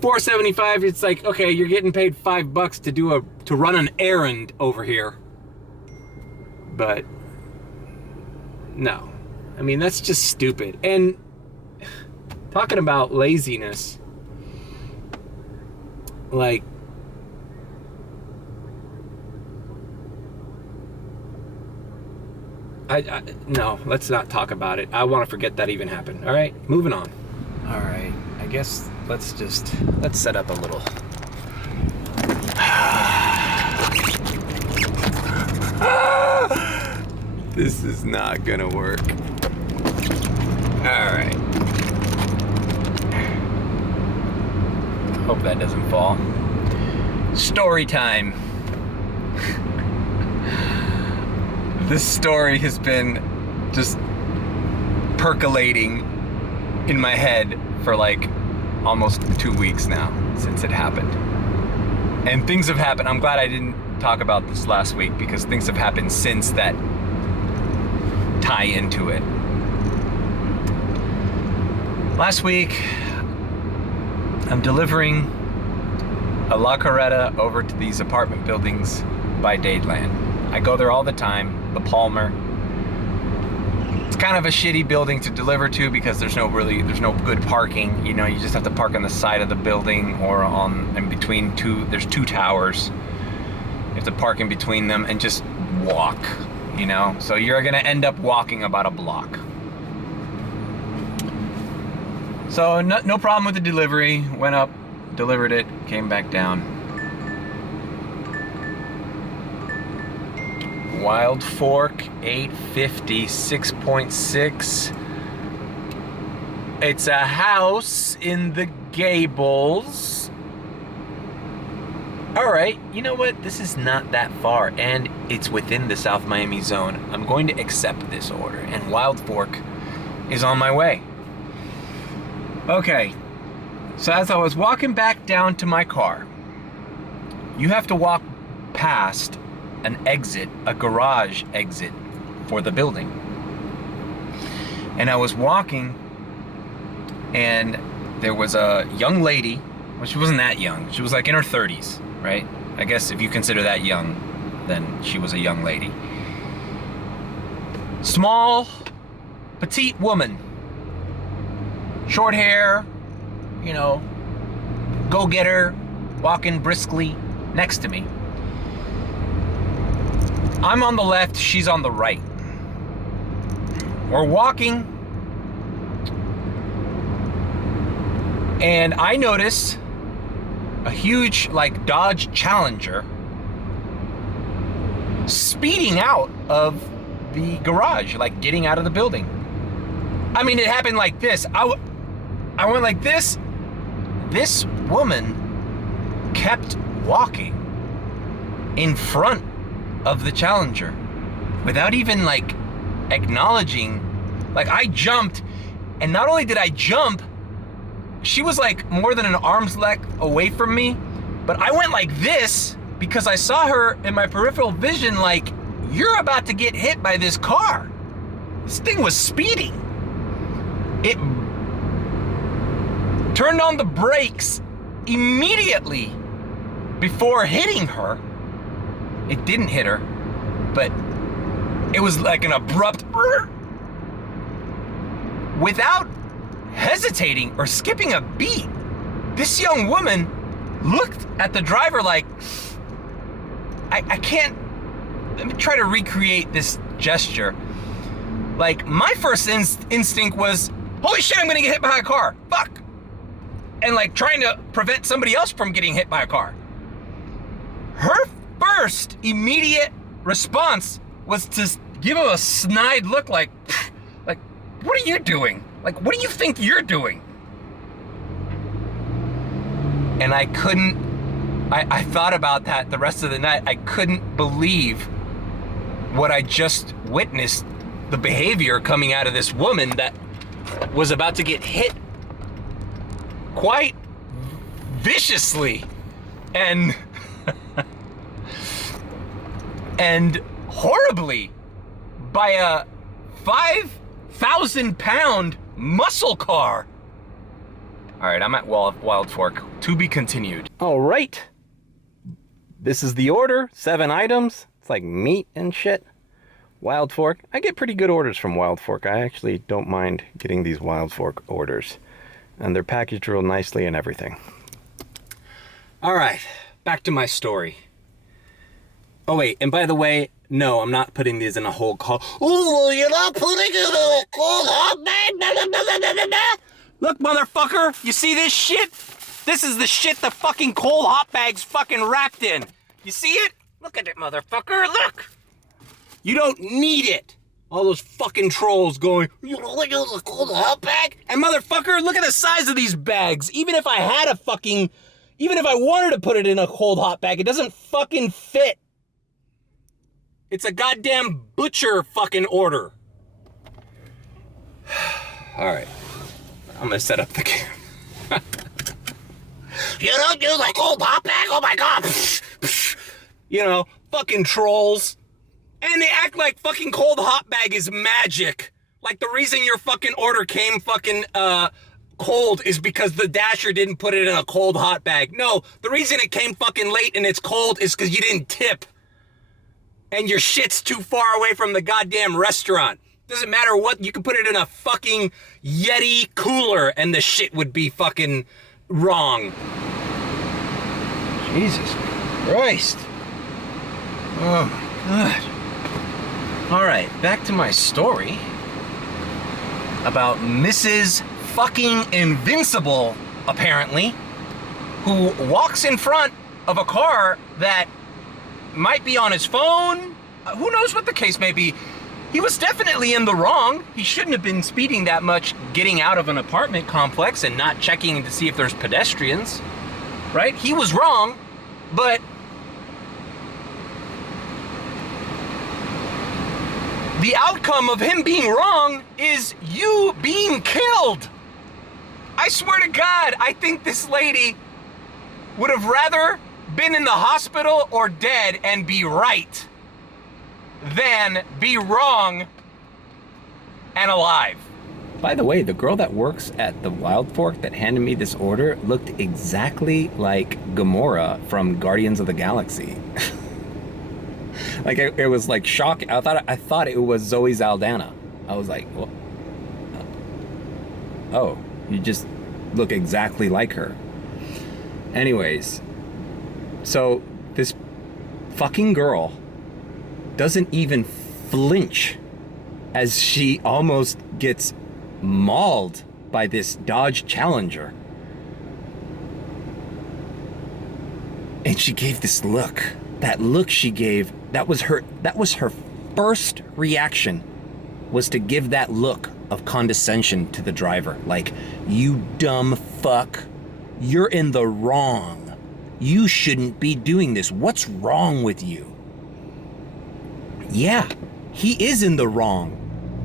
$4.75, it's like, okay, you're getting paid $5 to run an errand over here. But no. I mean, that's just stupid. And talking about laziness, like, no, let's not talk about it. I want to forget that even happened. All right, moving on. All right, I guess let's set up a little. This is not gonna work. All right. Hope that doesn't fall. Story time. This story has been just percolating in my head for like almost 2 weeks now since it happened. And things have happened. I'm glad I didn't talk about this last week because things have happened since that tie into it. Last week, I'm delivering a La Carreta over to these apartment buildings by Dadeland. I go there all the time, the Palmer. It's kind of a shitty building to deliver to because there's no good parking. You know, you just have to park on the side of the building or in between there's 2 towers. You have to park in between them and just walk, you know? So you're gonna end up walking about a block. So no problem with the delivery. Went up, delivered it, came back down. Wild Fork, 850, 6.6. It's a house in the Gables. All right, you know what? This is not that far, and it's within the South Miami zone. I'm going to accept this order, and Wild Fork is on my way. Okay, So as I was walking back down to my car, you have to walk past an exit, a garage exit for the building. And I was walking, and there was a young lady. Well, she wasn't that young. She was like in her 30s, right? I guess if you consider that young, then she was a young lady. Small, petite woman. Short hair, you know, go-getter, walking briskly next to me. I'm on the left, she's on the right. We're walking, and I notice a huge, like, Dodge Challenger speeding out of the garage, like getting out of the building. I mean, it happened like this. I went like this. This woman kept walking in front of the Challenger without even like acknowledging. Like, I jumped, and not only did I jump, she was like more than an arm's length away from me, but I went like this because I saw her in my peripheral vision, like, you're about to get hit by this car. This thing was speeding. It turned on the brakes immediately before hitting her. It didn't hit her, but it was like an abrupt, without hesitating or skipping a beat. This young woman looked at the driver like, I can't, let me try to recreate this gesture. Like, my first instinct was, holy shit, I'm gonna get hit by a car, fuck. And like trying to prevent somebody else from getting hit by a car. Her first immediate response was to give him a snide look like, what are you doing? Like, what do you think you're doing? And I couldn't, I thought about that the rest of the night. I couldn't believe what I just witnessed, the behavior coming out of this woman that was about to get hit quite viciously and and horribly by a 5,000-pound muscle car. All right, I'm at Wild Fork. To be continued. All right. This is the order. 7 items. It's like meat and shit. Wild Fork. I get pretty good orders from Wild Fork. I actually don't mind getting these Wild Fork orders. And they're packaged real nicely and everything. All right, back to my story. Oh wait, and by the way, no, I'm not putting these in a whole call. Ooh, you're not putting it in a cold hot bag. Look, motherfucker, you see this shit? This is the shit the fucking cold hot bag's fucking wrapped in. You see it? Look at it, motherfucker, look. You don't need it. All those fucking trolls going, you know what, use a cold hot bag? And motherfucker, look at the size of these bags. Even if I wanted to put it in a cold hot bag, it doesn't fucking fit. It's a goddamn butcher fucking order. All right, I'm gonna set up the camera. You don't use a cold hot bag? Oh my God. You know, fucking trolls. And they act like fucking cold hot bag is magic. Like the reason your fucking order came fucking cold is because the Dasher didn't put it in a cold hot bag. No, the reason it came fucking late and it's cold is because you didn't tip. And your shit's too far away from the goddamn restaurant. Doesn't matter what, you can put it in a fucking Yeti cooler and the shit would be fucking wrong. Jesus Christ. Oh my God. All right, back to my story about Mrs. fucking Invincible, apparently, who walks in front of a car that might be on his phone. Who knows what the case may be. He was definitely in the wrong. He shouldn't have been speeding that much getting out of an apartment complex and not checking to see if there's pedestrians, right? He was wrong, but the outcome of him being wrong is you being killed. I swear to God, I think this lady would have rather been in the hospital or dead and be right than be wrong and alive. By the way, the girl that works at the Wild Fork that handed me this order looked exactly like Gamora from Guardians of the Galaxy. Like it was like shocking. I thought it was Zoe Saldana. I was like, well, oh, you just look exactly like her. Anyways, so this fucking girl doesn't even flinch as she almost gets mauled by this Dodge Challenger. And she gave this look. That look she gave, that was her first reaction, was to give that look of condescension to the driver. Like, you dumb fuck, you're in the wrong. You shouldn't be doing this. What's wrong with you? Yeah, he is in the wrong.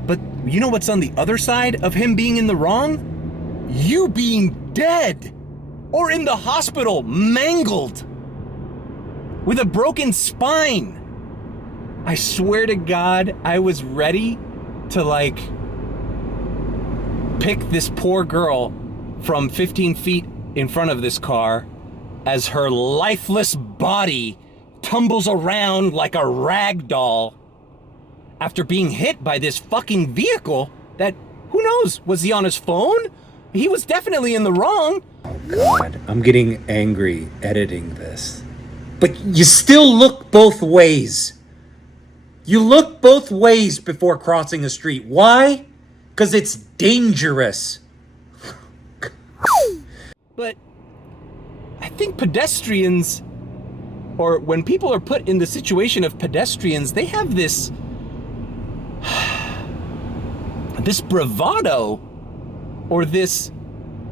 But you know what's on the other side of him being in the wrong? You being dead or in the hospital, mangled with a broken spine. I swear to God, I was ready to like pick this poor girl from 15 feet in front of this car as her lifeless body tumbles around like a rag doll after being hit by this fucking vehicle that, who knows, was he on his phone? He was definitely in the wrong. Oh God, I'm getting angry editing this. But you still look both ways. You look both ways before crossing a street. Why? Because it's dangerous. But I think pedestrians, or when people are put in the situation of pedestrians, they have this bravado, or this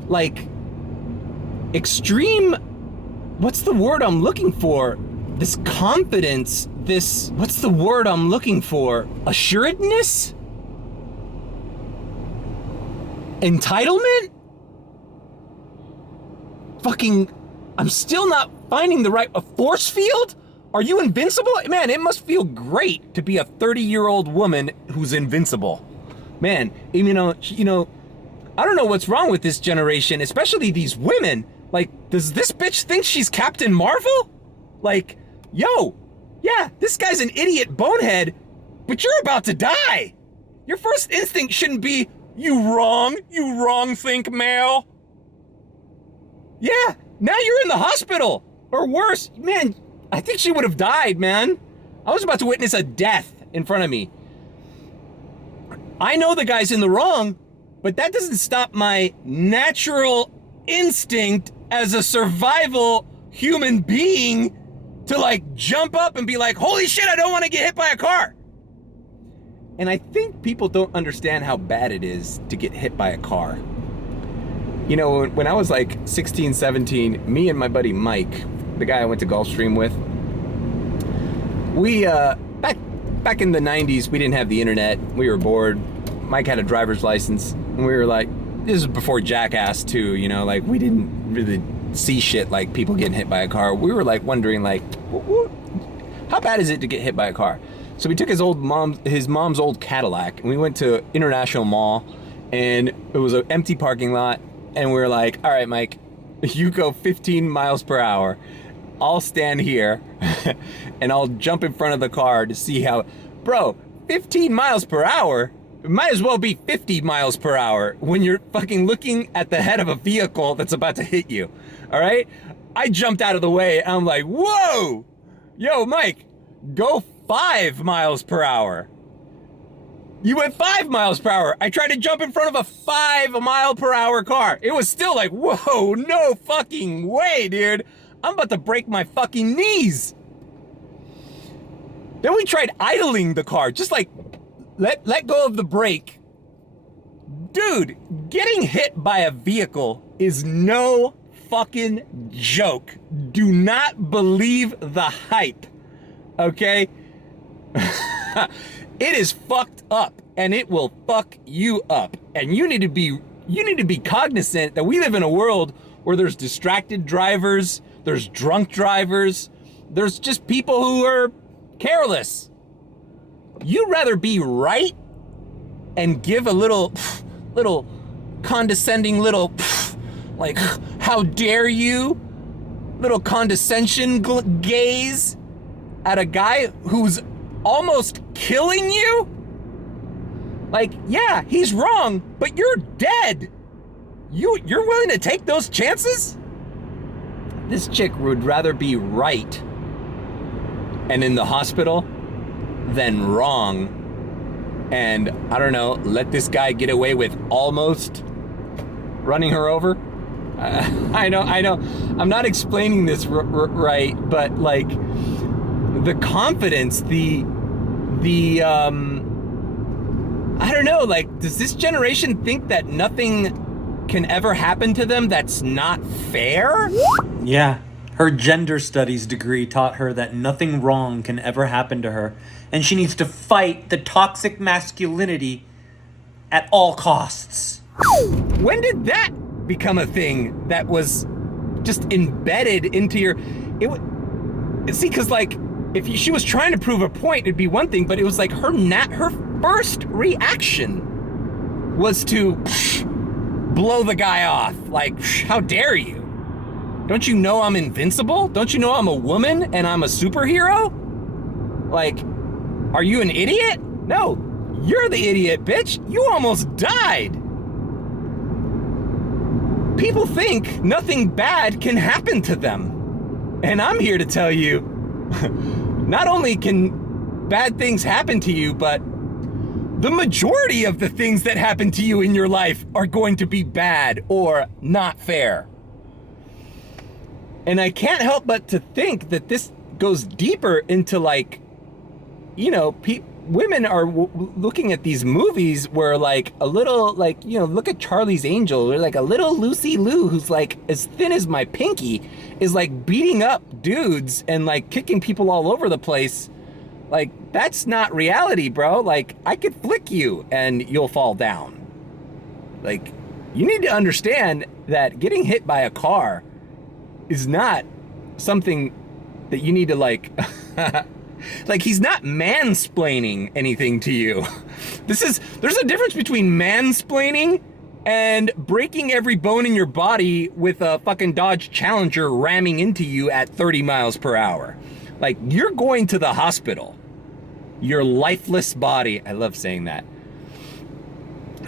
like extreme, what's the word I'm looking for? This confidence, this, what's the word I'm looking for? Assuredness? Entitlement? Fucking, I'm still not finding the right, a force field? Are you invincible? Man, it must feel great to be a 30-year-old woman who's invincible. Man, you know, I don't know what's wrong with this generation, especially these women. Like, does this bitch think she's Captain Marvel? Like, yo, yeah, this guy's an idiot bonehead, but you're about to die. Your first instinct shouldn't be, you wrong think male. Yeah, now you're in the hospital, or worse. Man, I think she would have died, man. I was about to witness a death in front of me. I know the guy's in the wrong, but that doesn't stop my natural instinct as a survival human being to like jump up and be like, holy shit, I don't want to get hit by a car. And I think people don't understand how bad it is to get hit by a car. You know, when I was like 16, 17, me and my buddy Mike, the guy I went to Gulfstream with, we, back in the 90s, we didn't have the internet. We were bored. Mike had a driver's license. And we were like, this is before Jackass too, you know, like we didn't really see shit like people getting hit by a car. We were like wondering like, how bad is it to get hit by a car? So we took his mom's old Cadillac, and we went to International Mall, and it was an empty parking lot. And we were like, all right, Mike, you go 15 miles per hour. I'll stand here and I'll jump in front of the car to see how, bro, 15 miles per hour, it might as well be 50 miles per hour when you're fucking looking at the head of a vehicle that's about to hit you. All right. I jumped out of the way. And I'm like, whoa, yo, Mike, go 5 miles per hour. You went 5 miles per hour. I tried to jump in front of a 5 mile per hour car. It was still like, whoa, no fucking way, dude. I'm about to break my fucking knees. Then we tried idling the car, just like let go of the brake. Dude, getting hit by a vehicle is no fucking joke. Do not believe the hype, okay? It is fucked up, and it will fuck you up. And you need to be you need to be cognizant that we live in a world where there's distracted drivers, there's drunk drivers, there's just people who are careless. You'd rather be right and give a little condescending little, like, how dare you, little condescension gaze at a guy who's almost killing you? Like, yeah, he's wrong, but you're dead. You're willing to take those chances? This chick would rather be right and in the hospital than wrong. And I don't know, let this guy get away with almost running her over. I know. I'm not explaining this right, but like the confidence, the I don't know, like, does this generation think that nothing can ever happen to them that's not fair? Yeah, her gender studies degree taught her that nothing wrong can ever happen to her, and she needs to fight the toxic masculinity at all costs. When did that become a thing that was just embedded into your... See, because, like, if she was trying to prove a point, it'd be one thing, but it was like her first reaction was to blow the guy off. Like, how dare you? Don't you know I'm invincible? Don't you know I'm a woman and I'm a superhero? Like, are you an idiot? No, you're the idiot, bitch. You almost died. People think nothing bad can happen to them. And I'm here to tell you, not only can bad things happen to you, but the majority of the things that happen to you in your life are going to be bad or not fair. And I can't help but to think that this goes deeper into, like, you know, women are looking at these movies where, like, a little, like, you know, look at Charlie's Angel, or like a little Lucy Liu who's like as thin as my pinky is like beating up dudes and like kicking people all over the place. Like, that's not reality, bro. Like, I could flick you and you'll fall down. Like, you need to understand that getting hit by a car is not something that you need to, like, like, he's not mansplaining anything to you. There's a difference between mansplaining and breaking every bone in your body with a fucking Dodge Challenger ramming into you at 30 miles per hour. Like, you're going to the hospital. Your lifeless body. I love saying that.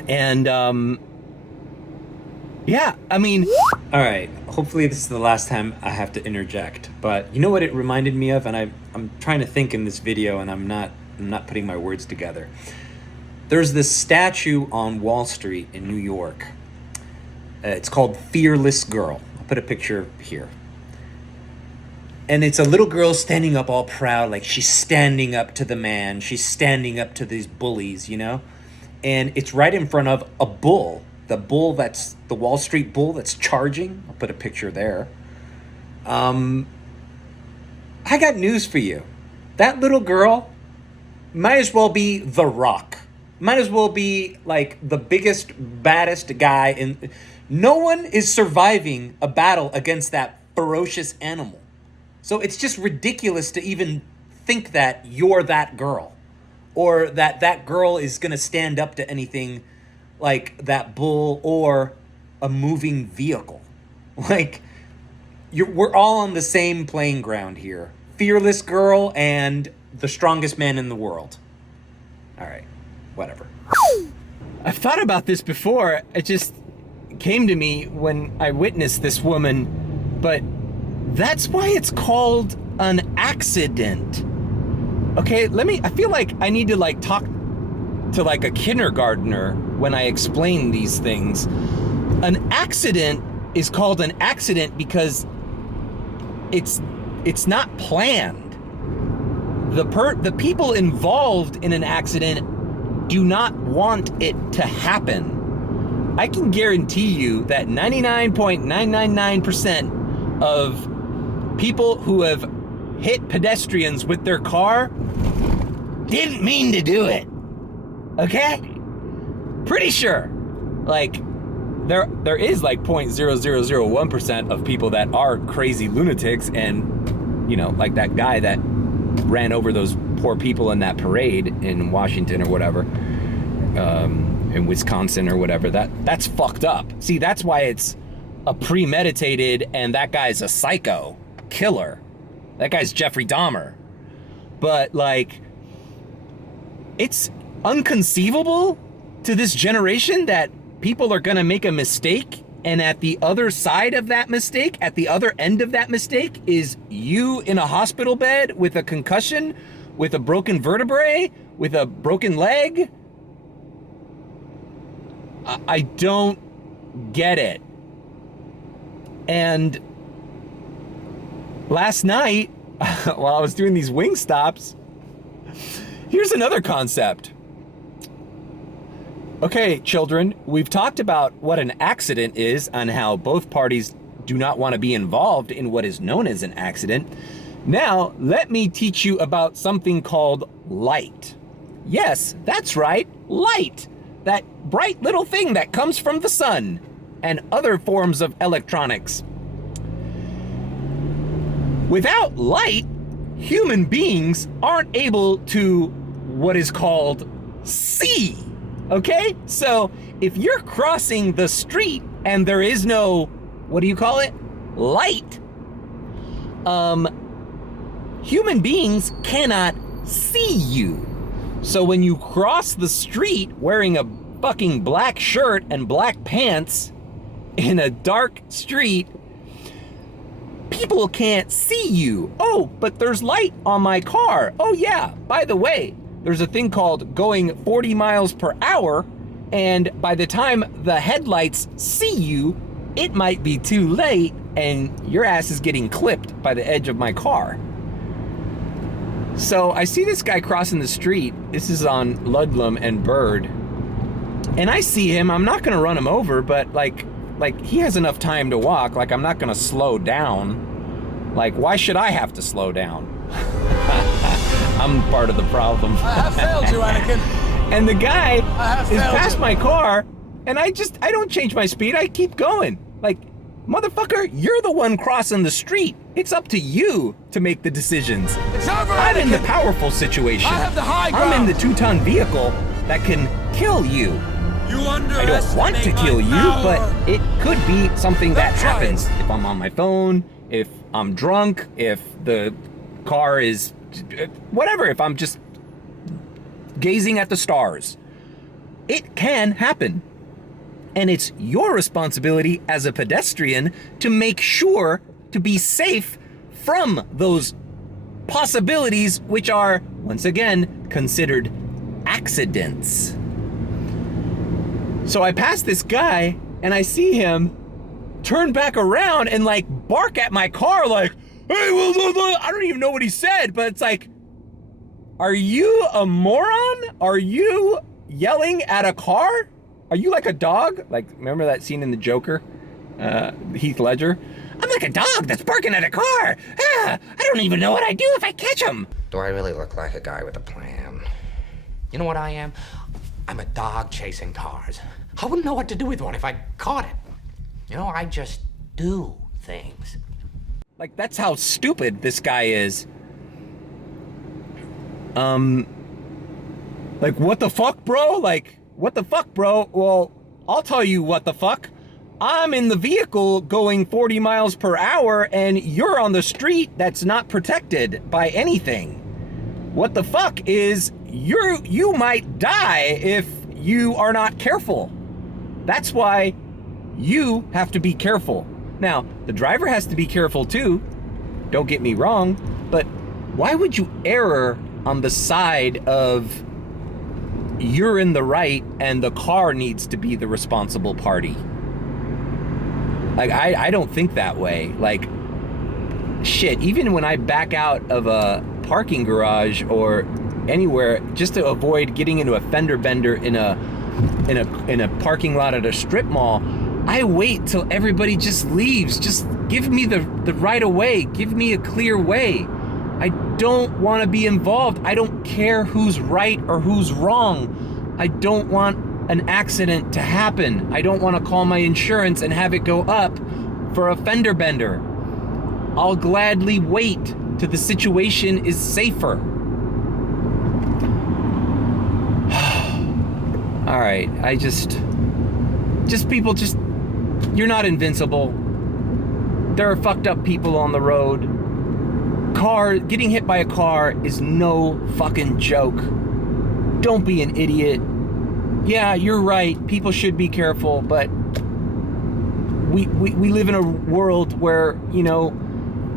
And, yeah, I mean... All right, hopefully this is the last time I have to interject, but you know what it reminded me of? And I'm trying to think in this video, and I'm not putting my words together. There's this statue on Wall Street in New York. It's called Fearless Girl. I'll put a picture here. And it's a little girl standing up all proud, like she's standing up to the man. She's standing up to these bullies, you know? And it's right in front of a bull. The bull that's the Wall Street bull that's charging. I'll put a picture there. I got news for you. That little girl might as well be The Rock. Might as well be like the biggest, baddest guy in... No one is surviving a battle against that ferocious animal. So it's just ridiculous to even think that you're that girl, or that girl is going to stand up to anything like that bull or a moving vehicle. Like, we're all on the same playing ground here. Fearless girl and the strongest man in the world. All right, whatever. I've thought about this before. It just came to me when I witnessed this woman, but that's why it's called an accident. Okay, I feel like I need to, like, talk to, like, a kindergartner when I explain these things. An accident is called an accident because it's not planned. The people involved in an accident do not want it to happen. I can guarantee you that 99.999% of people who have hit pedestrians with their car didn't mean to do it. Okay? Pretty sure. Like, there is like 0.0001% of people that are crazy lunatics, and you know, like that guy that ran over those poor people in that parade in Washington or whatever, in Wisconsin or whatever. That's fucked up. See, that's why it's a premeditated, and that guy's a psycho killer. That guy's Jeffrey Dahmer. But like, it's inconceivable to this generation that people are gonna make a mistake, and at the other side of that mistake, at the other end of that mistake, is you in a hospital bed with a concussion, with a broken vertebrae, with a broken leg. I don't get it. And last night, while I was doing these wing stops, here's another concept. Okay, children, we've talked about what an accident is and how both parties do not want to be involved in what is known as an accident. Now, let me teach you about something called light. Yes, that's right, light. That bright little thing that comes from the sun and other forms of electronics. Without light, human beings aren't able to what is called see. Okay? So if you're crossing the street and there is no, what do you call it? Light. Human beings cannot see you. So when you cross the street wearing a fucking black shirt and black pants in a dark street, people can't see you. Oh, but there's light on my car. Oh yeah, by the way, there's a thing called going 40 miles per hour, and by the time the headlights see you, it might be too late and your ass is getting clipped by the edge of my car. So I see this guy crossing the street. This is on Ludlam and Bird. And I see him, I'm not gonna run him over, but like he has enough time to walk. Like, I'm not gonna slow down. Like, why should I have to slow down? I'm part of the problem. I have failed you, Anakin. And the guy is past my car, and I don't change my speed, I keep going. Like, motherfucker, you're the one crossing the street. It's up to you to make the decisions. It's over, I'm in the Anakin. powerful situation. I have the high ground. I'm in the 2-ton vehicle that can kill you. You I don't want to kill you, but it could be something that happens if I'm on my phone, if I'm drunk, if the car is whatever, if I'm just gazing at the stars. It can happen. And it's your responsibility as a pedestrian to make sure to be safe from those possibilities, which are, once again, considered accidents. So I pass this guy and I see him turn back around and like bark at my car like, hey, I don't even know what he said, but it's like, are you a moron? Are you yelling at a car? Are you like a dog? Like, remember that scene in The Joker? Heath Ledger? I'm like a dog that's barking at a car. I don't even know what I'd do if I catch him. Do I really look like a guy with a plan? You know what I am? I'm a dog chasing cars. I wouldn't know what to do with one if I caught it. You know, I just do things. Like, that's how stupid this guy is. Like, what the fuck, bro? Like, what the fuck, bro? Well, I'll tell you what the fuck. I'm in the vehicle going 40 miles per hour and you're on the street that's not protected by anything. What the fuck is you might die if you are not careful. That's why you have to be careful. Now, the driver has to be careful too. Don't get me wrong, but why would you err on the side of you're in the right and the car needs to be the responsible party? Like, I don't think that way. Like, shit, even when I back out of a parking garage or anywhere just to avoid getting into a fender bender in a parking lot at a strip mall, I wait till everybody just leaves. Just give me the right of way. Give me a clear way. I don't want to be involved. I don't care who's right or who's wrong. I don't want an accident to happen. I don't want to call my insurance and have it go up for a fender bender. I'll gladly wait till the situation is safer. All right, people, you're not invincible. There are fucked up people on the road. Getting hit by a car is no fucking joke. Don't be an idiot. Yeah, you're right. People should be careful, but we live in a world where, you know,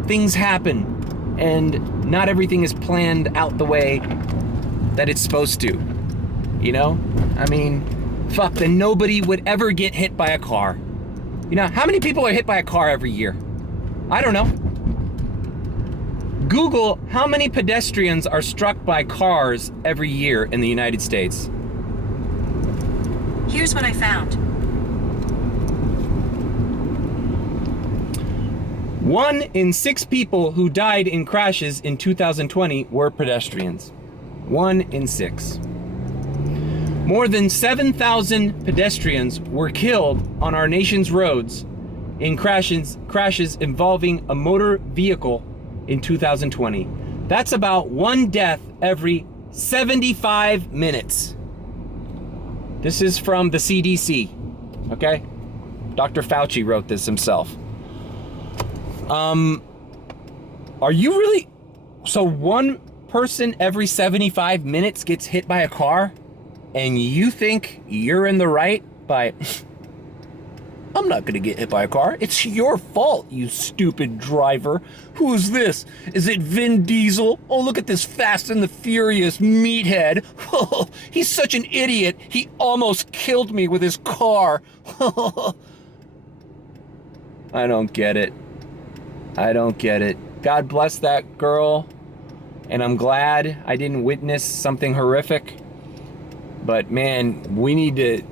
things happen and not everything is planned out the way that it's supposed to. You know? I mean, fuck, then nobody would ever get hit by a car. You know, how many people are hit by a car every year? I don't know. Google how many pedestrians are struck by cars every year in the United States. Here's what I found. 1 in 6 people who died in crashes in 2020 were pedestrians. 1 in 6. More than 7,000 pedestrians were killed on our nation's roads in crashes involving a motor vehicle in 2020. That's about 1 death every 75 minutes. This is from the CDC, okay? Dr. Fauci wrote this himself. Are you really? So 1 person every 75 minutes gets hit by a car, and you think you're in the right by, I'm not gonna get hit by a car. It's your fault, you stupid driver. Who's this? Is it Vin Diesel? Oh, look at this Fast and the Furious meathead. Oh, he's such an idiot. He almost killed me with his car. I don't get it. I don't get it. God bless that girl, and I'm glad I didn't witness something horrific. But man, we need to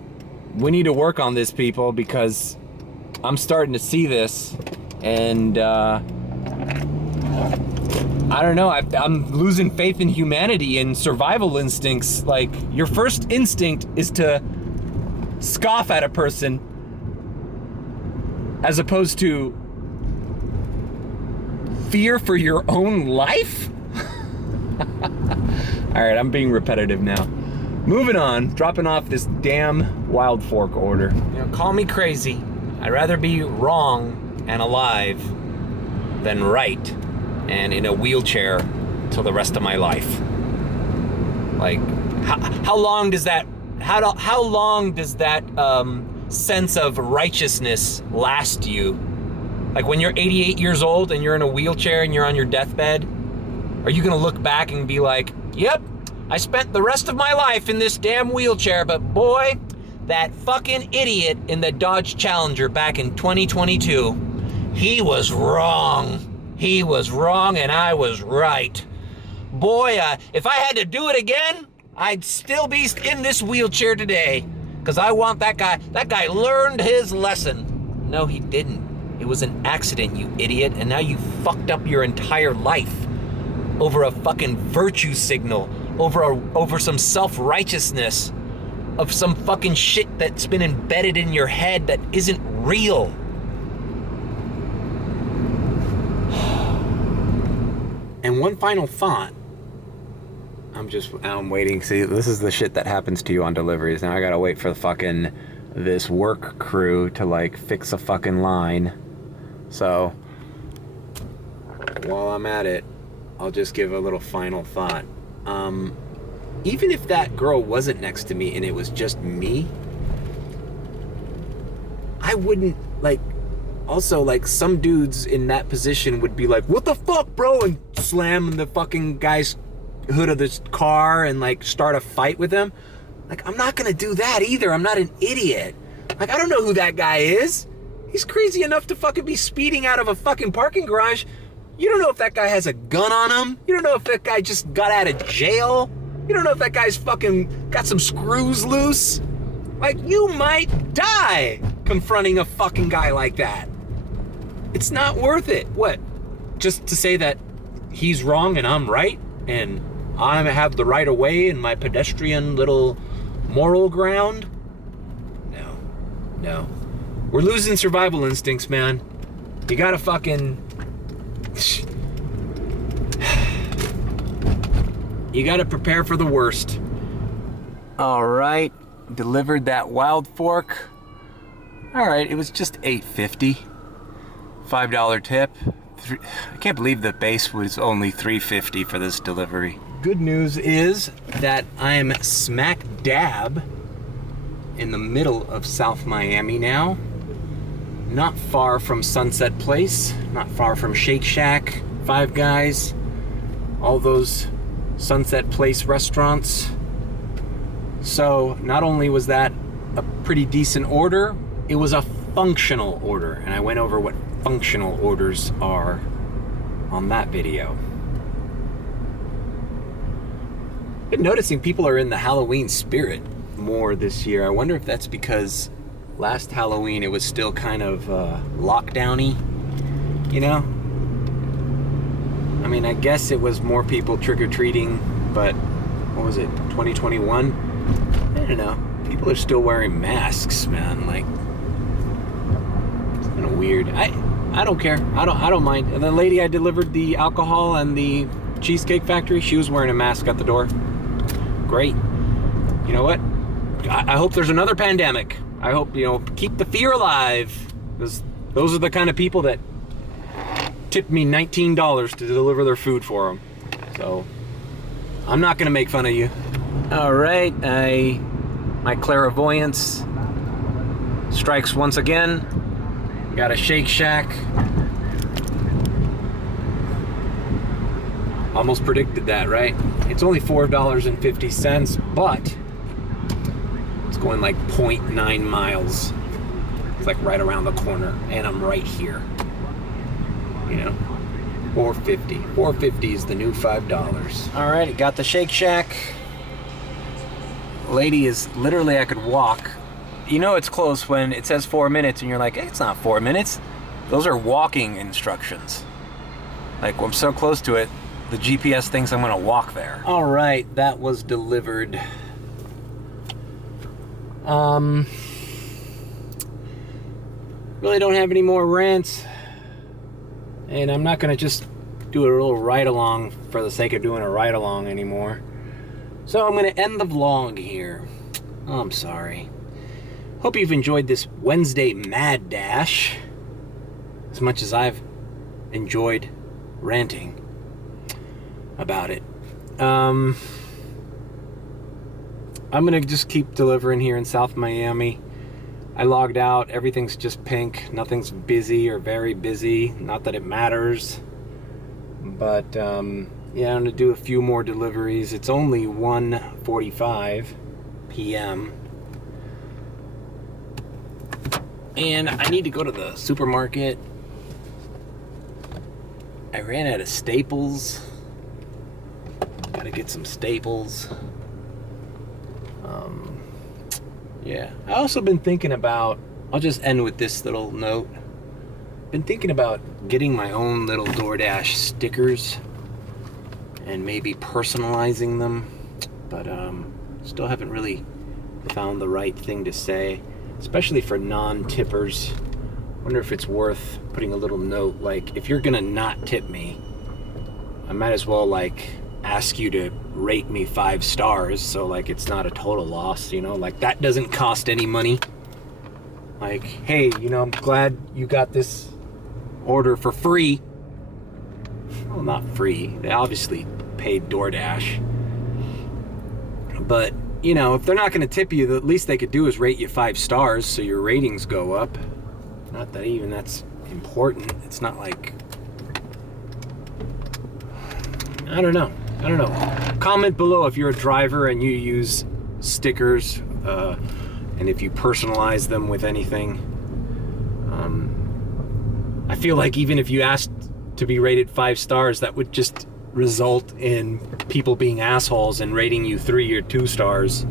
work on this, people, because I'm starting to see this, and I don't know, I'm losing faith in humanity and survival instincts. Like, your first instinct is to scoff at a person as opposed to fear for your own life? All right, I'm being repetitive now. Moving on, dropping off this damn Wild Fork order. You know, call me crazy. I'd rather be wrong and alive than right and in a wheelchair till the rest of my life. Like, how long does that sense of righteousness last you? Like, when you're 88 years old and you're in a wheelchair and you're on your deathbed, are you gonna look back and be like, yep, I spent the rest of my life in this damn wheelchair, but boy, that fucking idiot in the Dodge Challenger back in 2022, he was wrong. He was wrong and I was right. Boy, if I had to do it again, I'd still be in this wheelchair today, because I want that guy. That guy learned his lesson. No, he didn't. It was an accident, you idiot, and now you fucked up your entire life over a fucking virtue signal, over some self-righteousness of some fucking shit that's been embedded in your head that isn't real. And one final thought. I'm waiting. See, this is the shit that happens to you on deliveries. Now I gotta wait for this work crew to like fix a fucking line. So while I'm at it, I'll just give a little final thought. Even if that girl wasn't next to me and it was just me, I wouldn't, like, also, like, some dudes in that position would be like, what the fuck, bro? And slam the fucking guy's hood of this car and, like, start a fight with him. Like, I'm not gonna do that either. I'm not an idiot. Like, I don't know who that guy is. He's crazy enough to fucking be speeding out of a fucking parking garage. You don't know if that guy has a gun on him. You don't know if that guy just got out of jail. You don't know if that guy's fucking got some screws loose. Like, you might die confronting a fucking guy like that. It's not worth it. What? Just to say that he's wrong and I'm right, and I have the right of way in my pedestrian little moral ground? No. We're losing survival instincts, man. You gotta fucking... You gotta prepare for the worst. All right, delivered that wild fork. All right, it was just $8.50. $5 tip. I can't believe the base was only $3.50 for this delivery. Good news is that I am smack dab in the middle of South Miami now. Not far from Sunset Place, not far from Shake Shack, Five Guys, all those Sunset Place restaurants. So not only was that a pretty decent order, it was a functional order, and I went over what functional orders are on that video. Been noticing people are in the Halloween spirit more this year. I wonder if that's because last Halloween it was still kind of lockdowny, you know? I mean, I guess it was more people trick-or-treating, but what was it, 2021? I don't know. People are still wearing masks, man. Like, it's kind of weird. I don't care. I don't mind. And the lady I delivered the alcohol and the Cheesecake Factory, she was wearing a mask at the door. Great. You know what? I hope there's another pandemic. I hope, you know, keep the fear alive. Because those are the kind of people that tip me $19 to deliver their food for them. So, I'm not going to make fun of you. All right. My clairvoyance strikes once again. Got a Shake Shack. Almost predicted that, right? It's only $4.50, but it's going like 0.9 miles. It's like right around the corner, and I'm right here. You know, $4.50. $4.50 is the new $5. All right, got the Shake Shack. Lady is literally, I could walk. You know it's close when it says 4 minutes and you're like, hey, it's not 4 minutes. Those are walking instructions. Like, I'm so close to it, the GPS thinks I'm gonna walk there. All right, that was delivered. Really don't have any more rants. And I'm not gonna just do a little ride-along for the sake of doing a ride-along anymore. So I'm gonna end the vlog here. Oh, I'm sorry. Hope you've enjoyed this Wednesday mad dash as much as I've enjoyed ranting about it. I'm gonna just keep delivering here in South Miami. I logged out, everything's just pink, nothing's busy or very busy, not that it matters. But yeah, I'm gonna do a few more deliveries. It's only 1:45 p.m. And I need to go to the supermarket. I ran out of staples. Gotta get some staples. Yeah. I also been thinking about, I'll just end with this little note. Been thinking about getting my own little DoorDash stickers and maybe personalizing them, but still haven't really found the right thing to say, especially for non-tippers. Wonder if it's worth putting a little note, like, if you're gonna not tip me, I might as well, like, ask you to rate me 5 stars, so, like, it's not a total loss, you know? Like, that doesn't cost any money. Like, hey, you know, I'm glad you got this order for free. Well, not free. They obviously paid DoorDash. But, you know, if they're not gonna tip you, the least they could do is rate you 5 stars so your ratings go up. Not that even that's important. It's not like... I don't know. Comment below if you're a driver and you use stickers, and if you personalize them with anything. I feel like even if you asked to be rated 5 stars, that would just result in people being assholes and rating you 3 or 2 stars.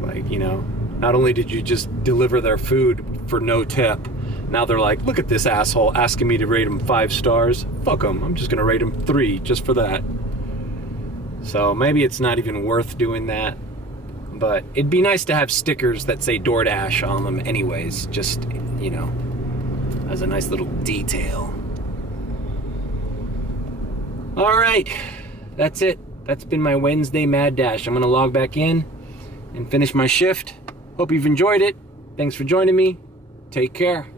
Like, you know, not only did you just deliver their food for no tip, now they're like, look at this asshole asking me to rate him 5 stars. Fuck him, I'm just gonna rate him 3 just for that. So maybe it's not even worth doing that. But it'd be nice to have stickers that say DoorDash on them anyways, just, you know, as a nice little detail. All right, that's it. That's been my Wednesday Mad Dash. I'm gonna log back in and finish my shift. Hope you've enjoyed it. Thanks for joining me. Take care.